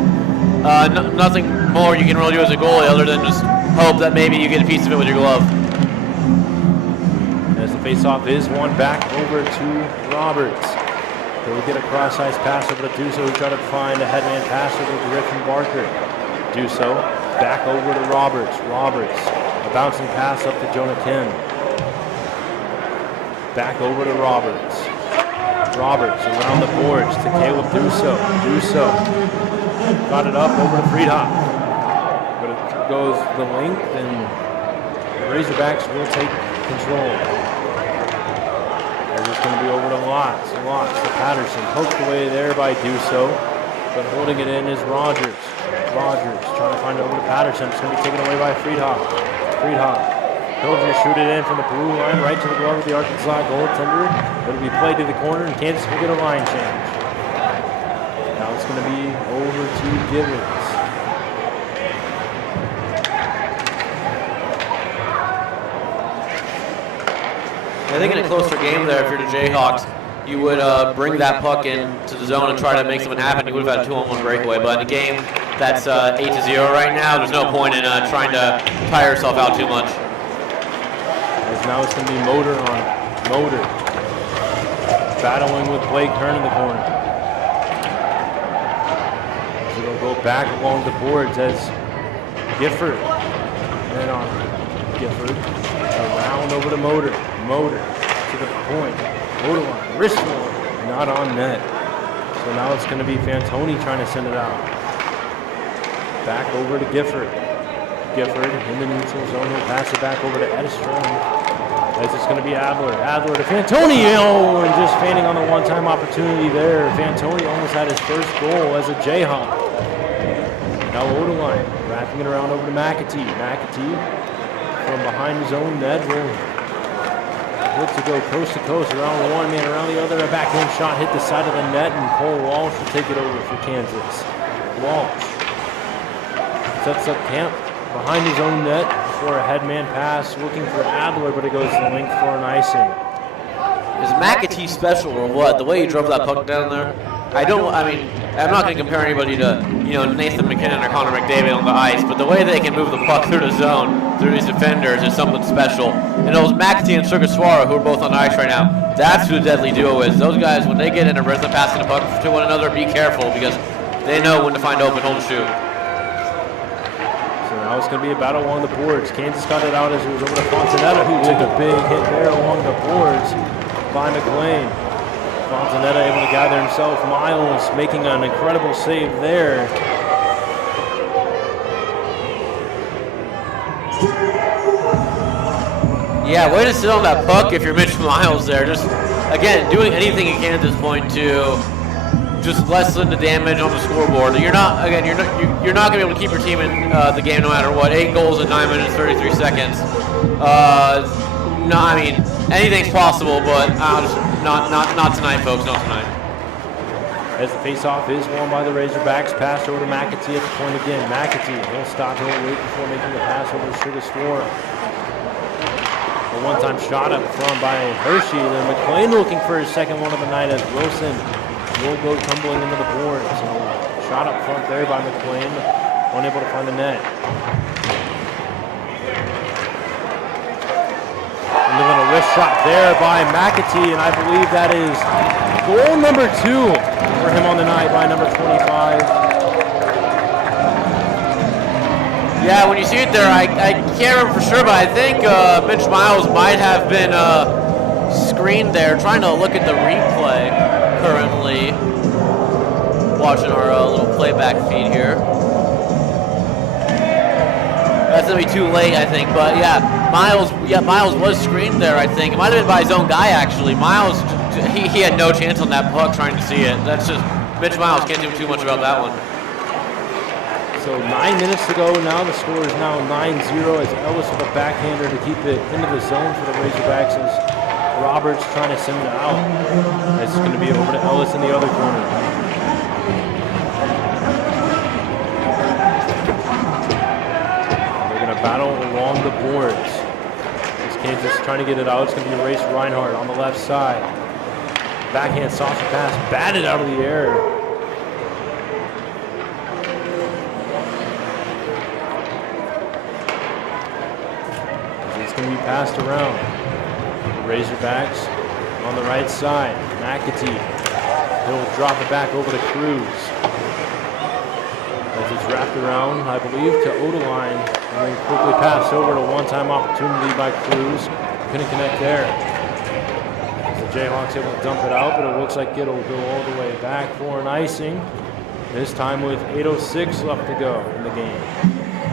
Nothing more you can really do as a goalie other than just hope that maybe you get a piece of it with your glove. As the faceoff is won back over to Roberts. He'll get a cross-ice pass over to Duso, who tried to find a headman pass over to Griffin Barker. Duso back over to Roberts. Roberts, a bouncing pass up to Jonah Kim. Back over to Roberts. Roberts around the boards to Caleb Duso. Duso got it up over to Friedhoff. But it goes the length and the Razorbacks will take control. It's going to be over to Lotz to Patterson. Poked away there by Duso, but holding it in is Rogers. Rogers trying to find it over to Patterson. It's going to be taken away by Friedhoff. Friedhoff. Pilsner shoot it in from the blue line right to the glove of the Arkansas goaltender. It'll be played to the corner and Kansas will get a line change. Now it's going to be over to Gibbons. I think in a closer game there, if you're the Jayhawks, you would bring that puck into the zone and try to make something happen. You would have had a 2-on-1 breakaway. But in a game that's 8-0 right now, there's no point in trying to tire yourself out too much. As now it's going to be Motor on Motor. Battling with Blake Hearn in the corner. So it'll go back along the boards as Gifford. Then on Gifford. Around over to Motor. Motor to the point. Motor line. Wrist one. Not on net. So now it's going to be Fantoni trying to send it out. Back over to Gifford. Gifford in the neutral zone. He'll pass it back over to Edstrom. As it's going to be Adler. Adler to Fantoni. Oh, and just fanning on the one-time opportunity there. Fantoni almost had his first goal as a Jayhawk. Now Odeline wrapping it around over to McAtee. McAtee from behind his own net will look to go coast to coast, around one man, around the other. A backhand shot hit the side of the net, and Cole Walsh will take it over for Kansas. Walsh sets up camp behind his own net for a headman pass, looking for Adler, but it goes to the length for an icing. Is McAtee special or what? The way he drove that puck down there? I'm not going to compare anybody to, Nathan McKinnon or Connor McDavid on the ice, but the way they can move the puck through the zone, through these defenders, is something special. And those McAtee and Sugaswara, who are both on the ice right now, that's who the deadly duo is. Those guys, when they get in a rhythm passing the puck to one another, be careful because they know when to find open hole to shoot. So now Now it's going to be a battle along the boards. Kansas got it out as it was over to Fontanetta, who took a big hit there along the boards by McLean. Fontanetta able to gather himself. Miles making an incredible save there. Yeah, way to sit on that puck if you're Mitch Miles there. Just, again, doing anything you can at this point to just lessen the damage on the scoreboard. You're not going to be able to keep your team in the game no matter what. 8 goals in 9 minutes, 33 seconds. No, I mean, anything's possible, but not tonight, folks, not tonight. As the faceoff is won by the Razorbacks, pass over to McAtee at the point again. McAtee, he'll stop, he'll wait before making the pass over to Sugar Storm. A one-time shot up front by Hershey. Then McLean looking for his second one of the night as Wilson will go tumbling into the board. So shot up front there by McLean, unable to find the net. And then a wrist shot there by McAtee, and I believe that is goal number 2 for him on the night by number 25. Yeah, when you see it there, I can't remember for sure, but I think Mitch Miles might have been screened there. Trying to look at the replay currently. Watching our little playback feed here. That's gonna be too late, I think. But yeah, Miles was screened there. I think it might have been by his own guy actually. Miles, he had no chance on that puck trying to see it. That's just Mitch Miles can't do too much about that one. So 9 minutes to go now. The score is now 9-0 as Ellis with a backhander to keep it into the zone for the Razorbacks as Roberts trying to send it out. It's going to be over to Ellis in the other corner. They're going to battle along the boards. As Kansas trying to get it out, it's going to be a race Reinhardt on the left side. Backhand saucer pass, batted out of the air. It's going to be passed around. The Razorbacks on the right side. McAtee. He'll drop it back over to Cruz. As it's wrapped around, I believe, to Odeline. And then quickly passed over to one-time opportunity by Cruz. Couldn't connect there. As the Jayhawks able to dump it out, but it looks like it'll go all the way back for an icing. This time with 8:06 left to go in the game.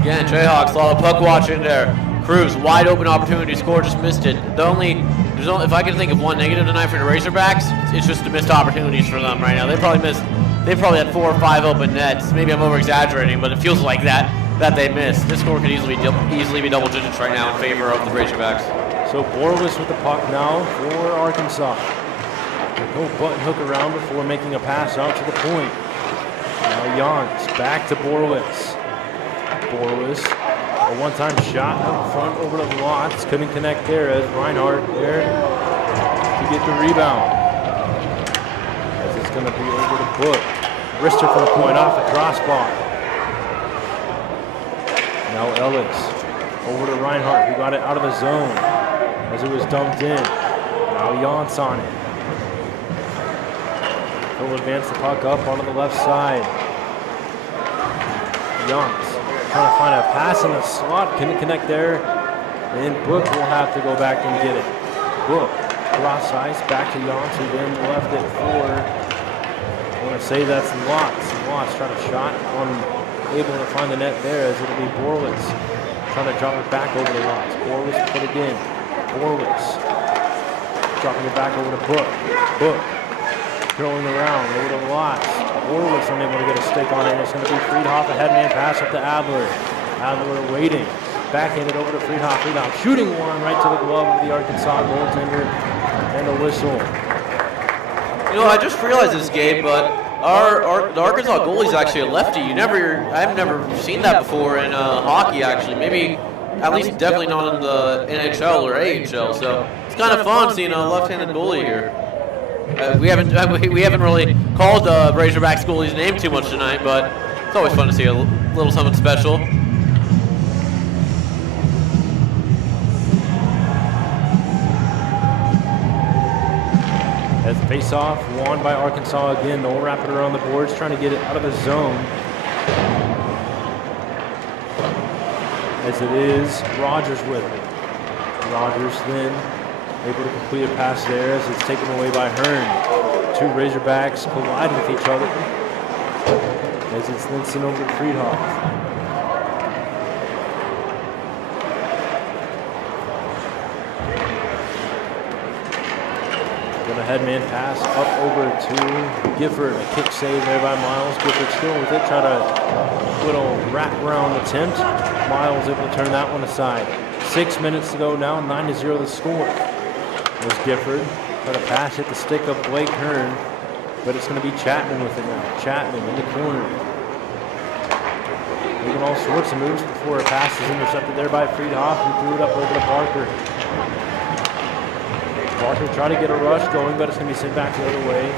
Again, Jayhawks, a lot of puck watching there. Cruz, wide open opportunity to score, just missed it. If I can think of one negative tonight for the Razorbacks, it's just the missed opportunities for them right now. They probably had 4 or 5 open nets. Maybe I'm over exaggerating, but it feels like that they missed. This score could easily be double digits right now in favor of the Razorbacks. So Borlis with the puck now for Arkansas. No button hook around before making a pass out to the point. Now Jans back to Borlis. Borlis. A one-time shot up front over to Lotz. Couldn't connect there as Reinhardt there to get the rebound. As it's going to be over to Book. Wrister for the point off the crossbar. Now Ellis over to Reinhardt, who got it out of the zone as it was dumped in. Now Jans on it. He'll advance the puck up onto the left side. Jans trying to find a pass in the slot, couldn't connect there. And Book will have to go back and get it. Book, cross ice, back to Jans, who then left it for, I want to say that's Lotz. Lotz trying to shot, unable to find the net there as it'll be Borlis. Trying to drop it back over to Lotz. Borlis put it in. Borlis dropping it back over to Book. Book curling around over to Lotz. Borlis unable to get a stick on it. It's going to be Friedhoff, a headman pass up to Adler. Adler waiting. Backhanded over to Friedhoff. Friedhoff shooting one right to the glove of the Arkansas goaltender. And a whistle. You know, I just realized this, Gabe, but the Arkansas goalie's actually a lefty. I've never seen that before in hockey, actually. Maybe, at least definitely not in the NHL or AHL. So it's kind of fun seeing a left-handed goalie here. We haven't really called the Razorbacks goalie's name too much tonight, but it's always fun to see a little something special. As the face-off won by Arkansas again, they'll wrap it around the boards, trying to get it out of the zone. as it is Rogers with it. Rogers then able to complete a pass there as it's taken away by Hearn. Two Razorbacks collide with each other as it's then sent over to Friedhoff. Gonna head man pass up over to Gifford. A kick save there by Miles. Gifford still with it. Try to little wrap-around attempt. Miles able to turn that one aside. 6 minutes to go now, 9-0 the score. There's Gifford. Try to pass hit the stick of Blake Hearn, but it's going to be Chapman with it now. Chapman in the corner. Making all sorts of moves before a pass is intercepted there by Friedhoff, who threw it up over to Barker. Barker tried to get a rush going, but it's going to be sent back the other way.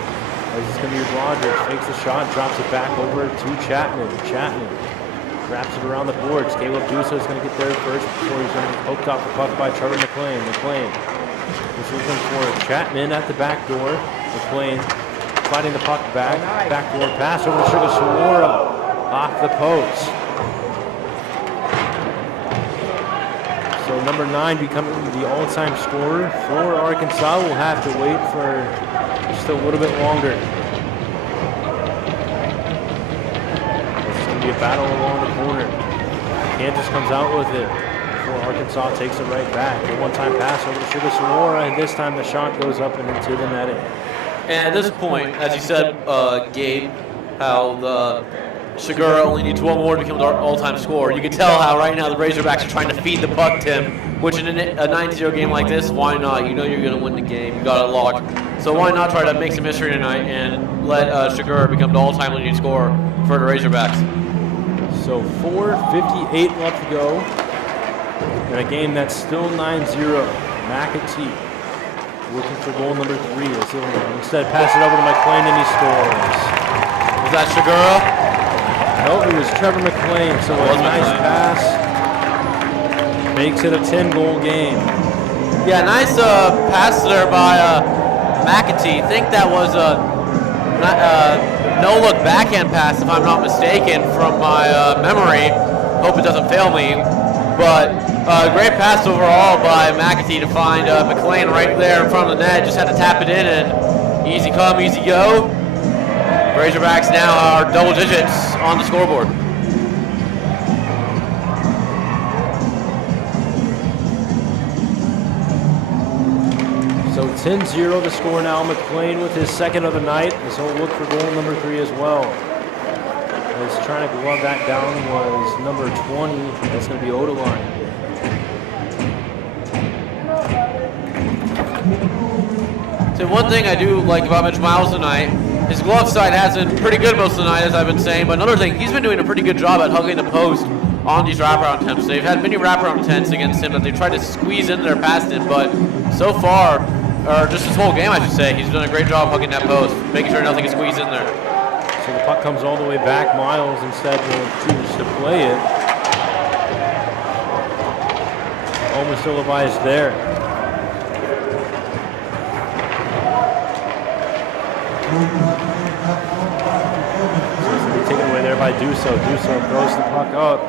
As it's going to be Rogers. Fakes the shot, drops it back over to Chapman. Chapman wraps it around the boards. Caleb Dusa is going to get there first before he's going to be poked off the puck by Trevor McLean. McLean is looking for Chapman at the back door. McLean fighting the puck back. Backdoor pass over to Sugar Sawara off the post. So number 9 becoming the all-time scorer for Arkansas. Will have to wait for just a little bit longer. It's going to be a battle along the corner. Kansas comes out with it before Arkansas takes it right back. A one-time pass over to Sugar Sawara, and this time the shot goes up and into the netting. And at this point, as you said, Gabe, how the Segura only needs one more to become the all-time scorer. You can tell how right now the Razorbacks are trying to feed the puck, Tim, which in a 9-0 game like this, why not? You know you're going to win the game. You got it locked. So why not try to make some history tonight and let Segura become the all-time leading scorer for the Razorbacks? So 4:58 left to go in a game that's still 9-0. McAtee looking for goal number 3. Instead, pass it over to McLean and he scores. Was that Segura? Nope, it was Trevor McLean. So a nice pass makes it a 10-goal game. Yeah, nice pass there by McAtee. I think that was a no-look backhand pass, if I'm not mistaken, from my memory. Hope it doesn't fail me. But great pass overall by McAtee to find McLean right there in front of the net. Just had to tap it in and easy come, easy go. Razorbacks now are double digits on the scoreboard. So 10-0 the score now. McLean with his second of the night. So he'll look for goal number 3 as well. As trying to glove that down was number 20. That's going to be Odeline. So one thing I do like about Mitch Miles tonight, his glove side has been pretty good most of the night, as I've been saying. But another thing, he's been doing a pretty good job at hugging the post on these wraparound attempts. They've had many wraparound attempts against him that they've tried to squeeze in there past him. But so far, or just this whole game, I should say, he's done a great job hugging that post, making sure nothing can squeeze in there. So the puck comes all the way back. Miles instead will choose to play it. Almost ill-advised there. Taken away there by Duso. Duso throws the puck up.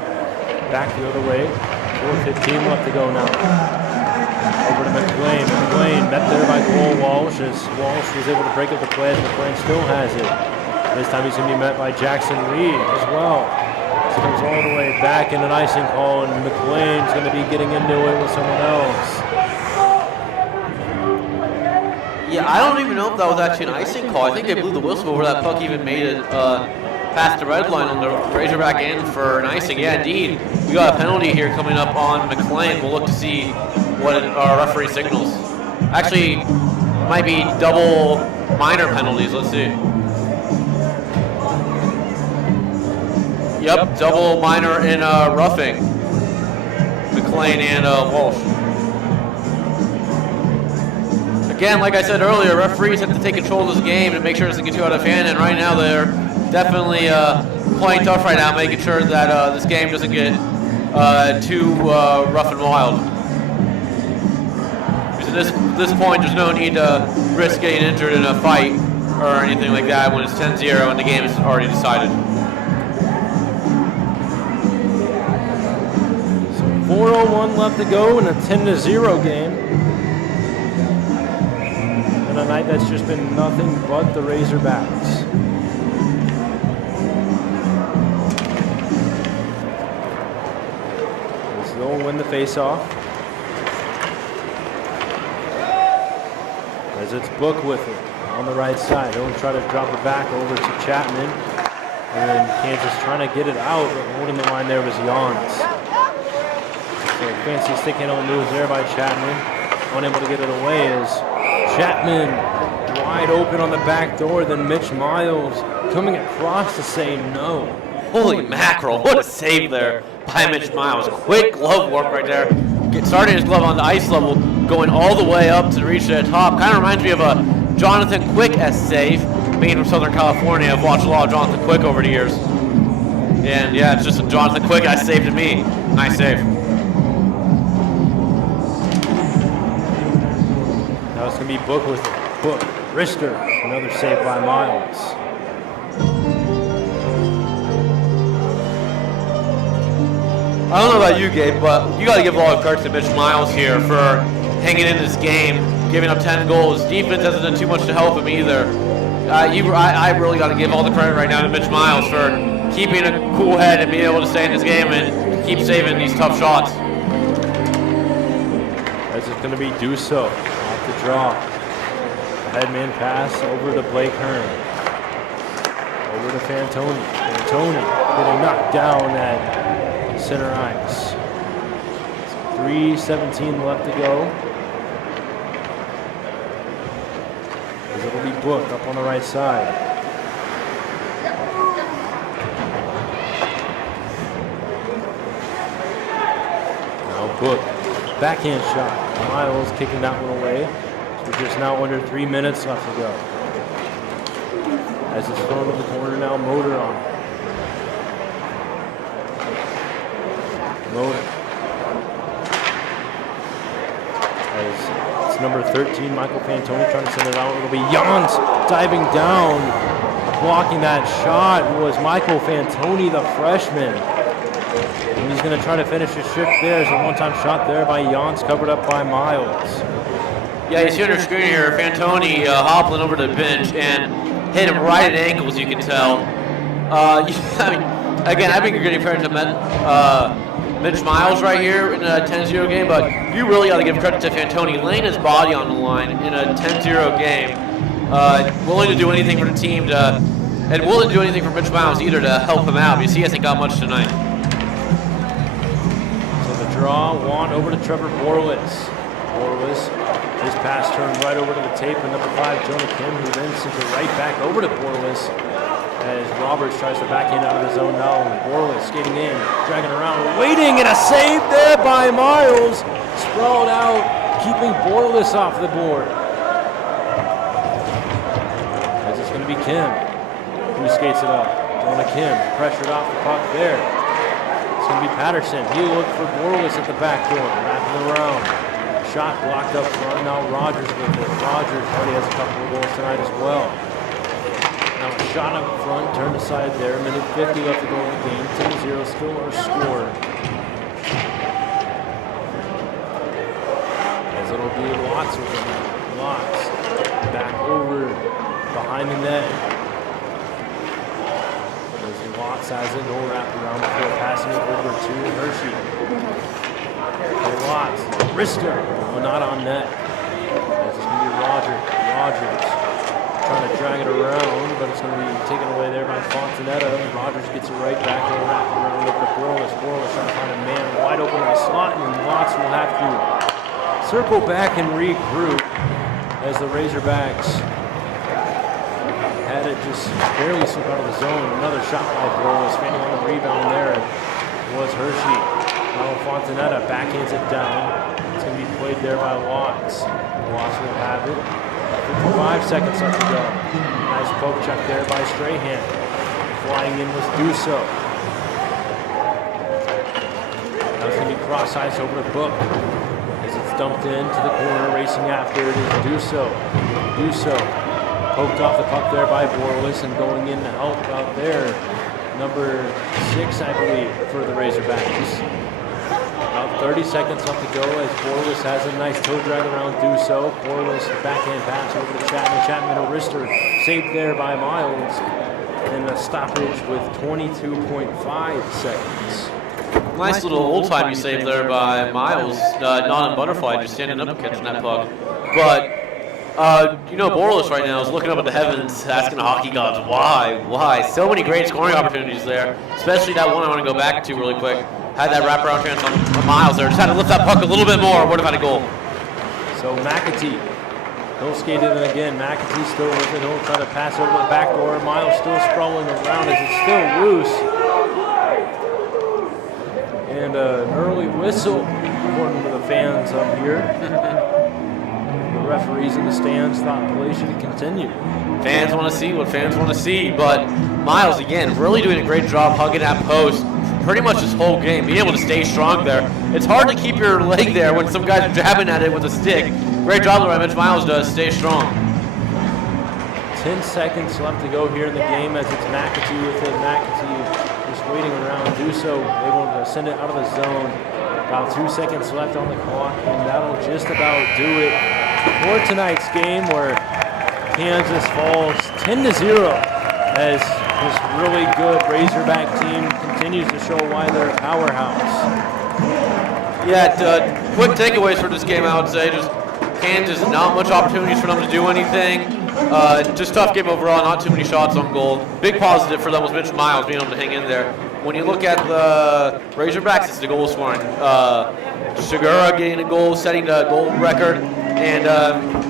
Back the other way. 4:15 left to go now. Over to McLean. McLean met there by Cole Walsh as Walsh was able to break up the play as McLean still has it. This time he's going to be met by Jackson Reed as well. So comes all the way back in an icing call, and McLean's going to be getting into it with someone else. Yeah, I don't even know if that was actually an icing call. I think they blew the whistle before that puck even made it past the red line on the Razorback end for an icing. Yeah, indeed. We got a penalty here coming up on McLean. We'll look to see what our referee signals. Actually, might be double minor penalties. Let's see. Yep, double minor in roughing. McLean and Walsh. Again, like I said earlier, referees have to take control of this game and make sure it doesn't get too out of hand. And right now, they're definitely playing tough right now, making sure that this game doesn't get too rough and wild. Because at this point, there's no need to risk getting injured in a fight or anything like that when it's 10-0 and the game is already decided. 1:01 left to go in a 10-0 game. And a night that's just been nothing but the Razorbacks. They'll win the face-off. As it's Book with it on the right side. He'll try to drop it back over to Chapman. And then Kansas trying to get it out, but holding the line there was Jans. So fancy stick handle moves there by Chapman. Unable to get it away is Chapman wide open on the back door. Then Mitch Miles coming across to say no. Holy mackerel, what a save there by Mitch Miles. Quick glove work right there. Starting his glove on the ice level, going all the way up to reach the top. Kind of reminds me of a Jonathan Quick-esque save. Being from Southern California, I've watched a lot of Jonathan Quick over the years. And yeah, it's just a Jonathan Quick-esque save to me. Nice save. Now it's going to be Book with Book. Rister, another save by Miles. I don't know about you, Gabe, but you got to give a lot of credit to Mitch Miles here for hanging in this game, giving up 10 goals. Defense hasn't done too much to help him either. I really got to give all the credit right now to Mitch Miles for keeping a cool head and being able to stay in this game and keep saving these tough shots. As it's going to be Dusso off the draw. The headman pass over to Blake Hearn. Over to Fantoni. Fantoni getting knocked down at center ice. 3:17 left to go. As it'll be Book up on the right side. Now Book, backhand shot. Miles kicking that one away. So just now under 3 minutes left to go. As it's thrown to the corner now, Motor on. Motor. As it's number 13, Michael Fantoni trying to send it out. It'll be Jans diving down. Blocking that shot was Michael Fantoni, the freshman. And he's going to try to finish his shift there. There's a one-time shot there by Jans, covered up by Miles. Yeah, you see on your screen here, Fantoni hobbling over to the bench and hit him right at ankles, you can tell. I mean, again, I think you're getting credit to Mitch Miles right here in a 10-0 game, but you really got to give credit to Fantoni laying his body on the line in a 10-0 game. Willing to do anything for the team and willing to do anything for Mitch Miles either to help him out, because he hasn't got much tonight. So the draw, Juan over to Trevor Borwitz. Borwitz, his pass turned right over to the tape, and number 5, Jonah Kim, who then sends it right back over to Borwitz. As Roberts tries to backhand out of the zone now, and Borwitz skating in, dragging around, waiting, and a save there by Miles. Sprawled out, keeping Borwitz off the board. As it's going to be Kim, who skates it up. Jonah Kim, pressured off the puck there. It's going to be Patterson. He looked for Borwitz at the back door, wrapping around. Shot blocked up front, now Rogers with it. Rogers already has a couple of goals tonight as well. Now a shot up front, turned aside there. Minute 50 left to go in the game. 10-0, still our score. As it'll be Watts with it. Watts back over behind the net. As Watts has it, no wrap around before passing it over to Hershey. And Watts, Rister, well, not on net. As it's going to be Rogers. Trying to drag it around, but it's going to be taken away there by Fontanetta. Rogers gets it right back and wrap around over to Borwitz. Borwitz trying to find a man wide open in the slot, and Watts will have to circle back and regroup as the Razorbacks had it just barely slip out of the zone. Another shot by Borwitz, finding on the rebound there was Hershey. Now Fontanetta backhands it down. It's going to be played there by Watts. Watts will have it. 55 seconds left to go. Nice poke check there by Strahan. Flying in was Dusso. Now it's going to be cross ice over to Book. As it's dumped into the corner, racing after it is Dusso. Dusso poked off the puck there by Borwitz, and going in to help out there. Number 6, I believe, for the Razorbacks. Out 30 seconds left to go as Borlis has a nice toe drag around Duso. Borlis backhand pass over to Chapman. Chapman a wrister saved there by Miles. And a stoppage with 22.5 seconds. Nice little old-timey save there by Miles, not on butterfly, just standing up and catching that puck. But, Borlis right now is looking up at the heavens, asking the hockey gods, why? So many great scoring opportunities there, especially that one I want to go back to really quick. Had that wraparound chance on Miles there, just had to lift that puck a little bit more, would have had a goal. So McAtee, he'll skate it in again. McAtee still with it, he'll try to pass over the back door. Miles still sprawling around as it's still loose. And an early whistle, according to the fans up here. The referees in the stands thought play should continue. Fans want to see what fans want to see, but Miles, again, really doing a great job hugging that post pretty much this whole game, being able to stay strong there. It's hard to keep your leg there when some guy's jabbing at it with a stick. Great job that Mitch Miles does, stay strong. 10 seconds left to go here in the game as it's McAtee with it. McAtee just waiting around, Duso able to send it out of the zone. About 2 seconds left on the clock, and that'll just about do it for tonight's game, where Kansas falls 10-0 as this really good Razorback team continues to show why they're a powerhouse. Yeah, quick takeaways for this game, I would say. Just Kansas, not much opportunities for them to do anything. Just tough game overall, not too many shots on goal. Big positive for them was Mitch Miles being able to hang in there. When you look at the Razorbacks, it's the goal scoring. Segura getting a goal, setting the goal record, and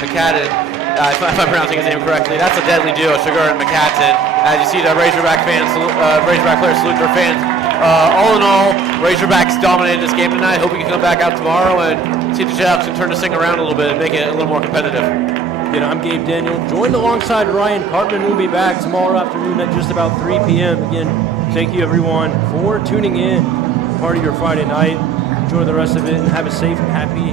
McCadden, if I'm pronouncing his name correctly, that's a deadly duo, Segura and McCadden. As you see the Razorback players salute their fans. All in all, Razorbacks dominated this game tonight. Hope we can come back out tomorrow and see if the Jayhawks can turn this thing around a little bit and make it a little more competitive. Again, I'm Gabe Daniel, joined alongside Ryan Cartman. We'll be back tomorrow afternoon at just about 3 p.m. Again, thank you everyone for tuning in. Part of your Friday night. Enjoy the rest of it and have a safe and happy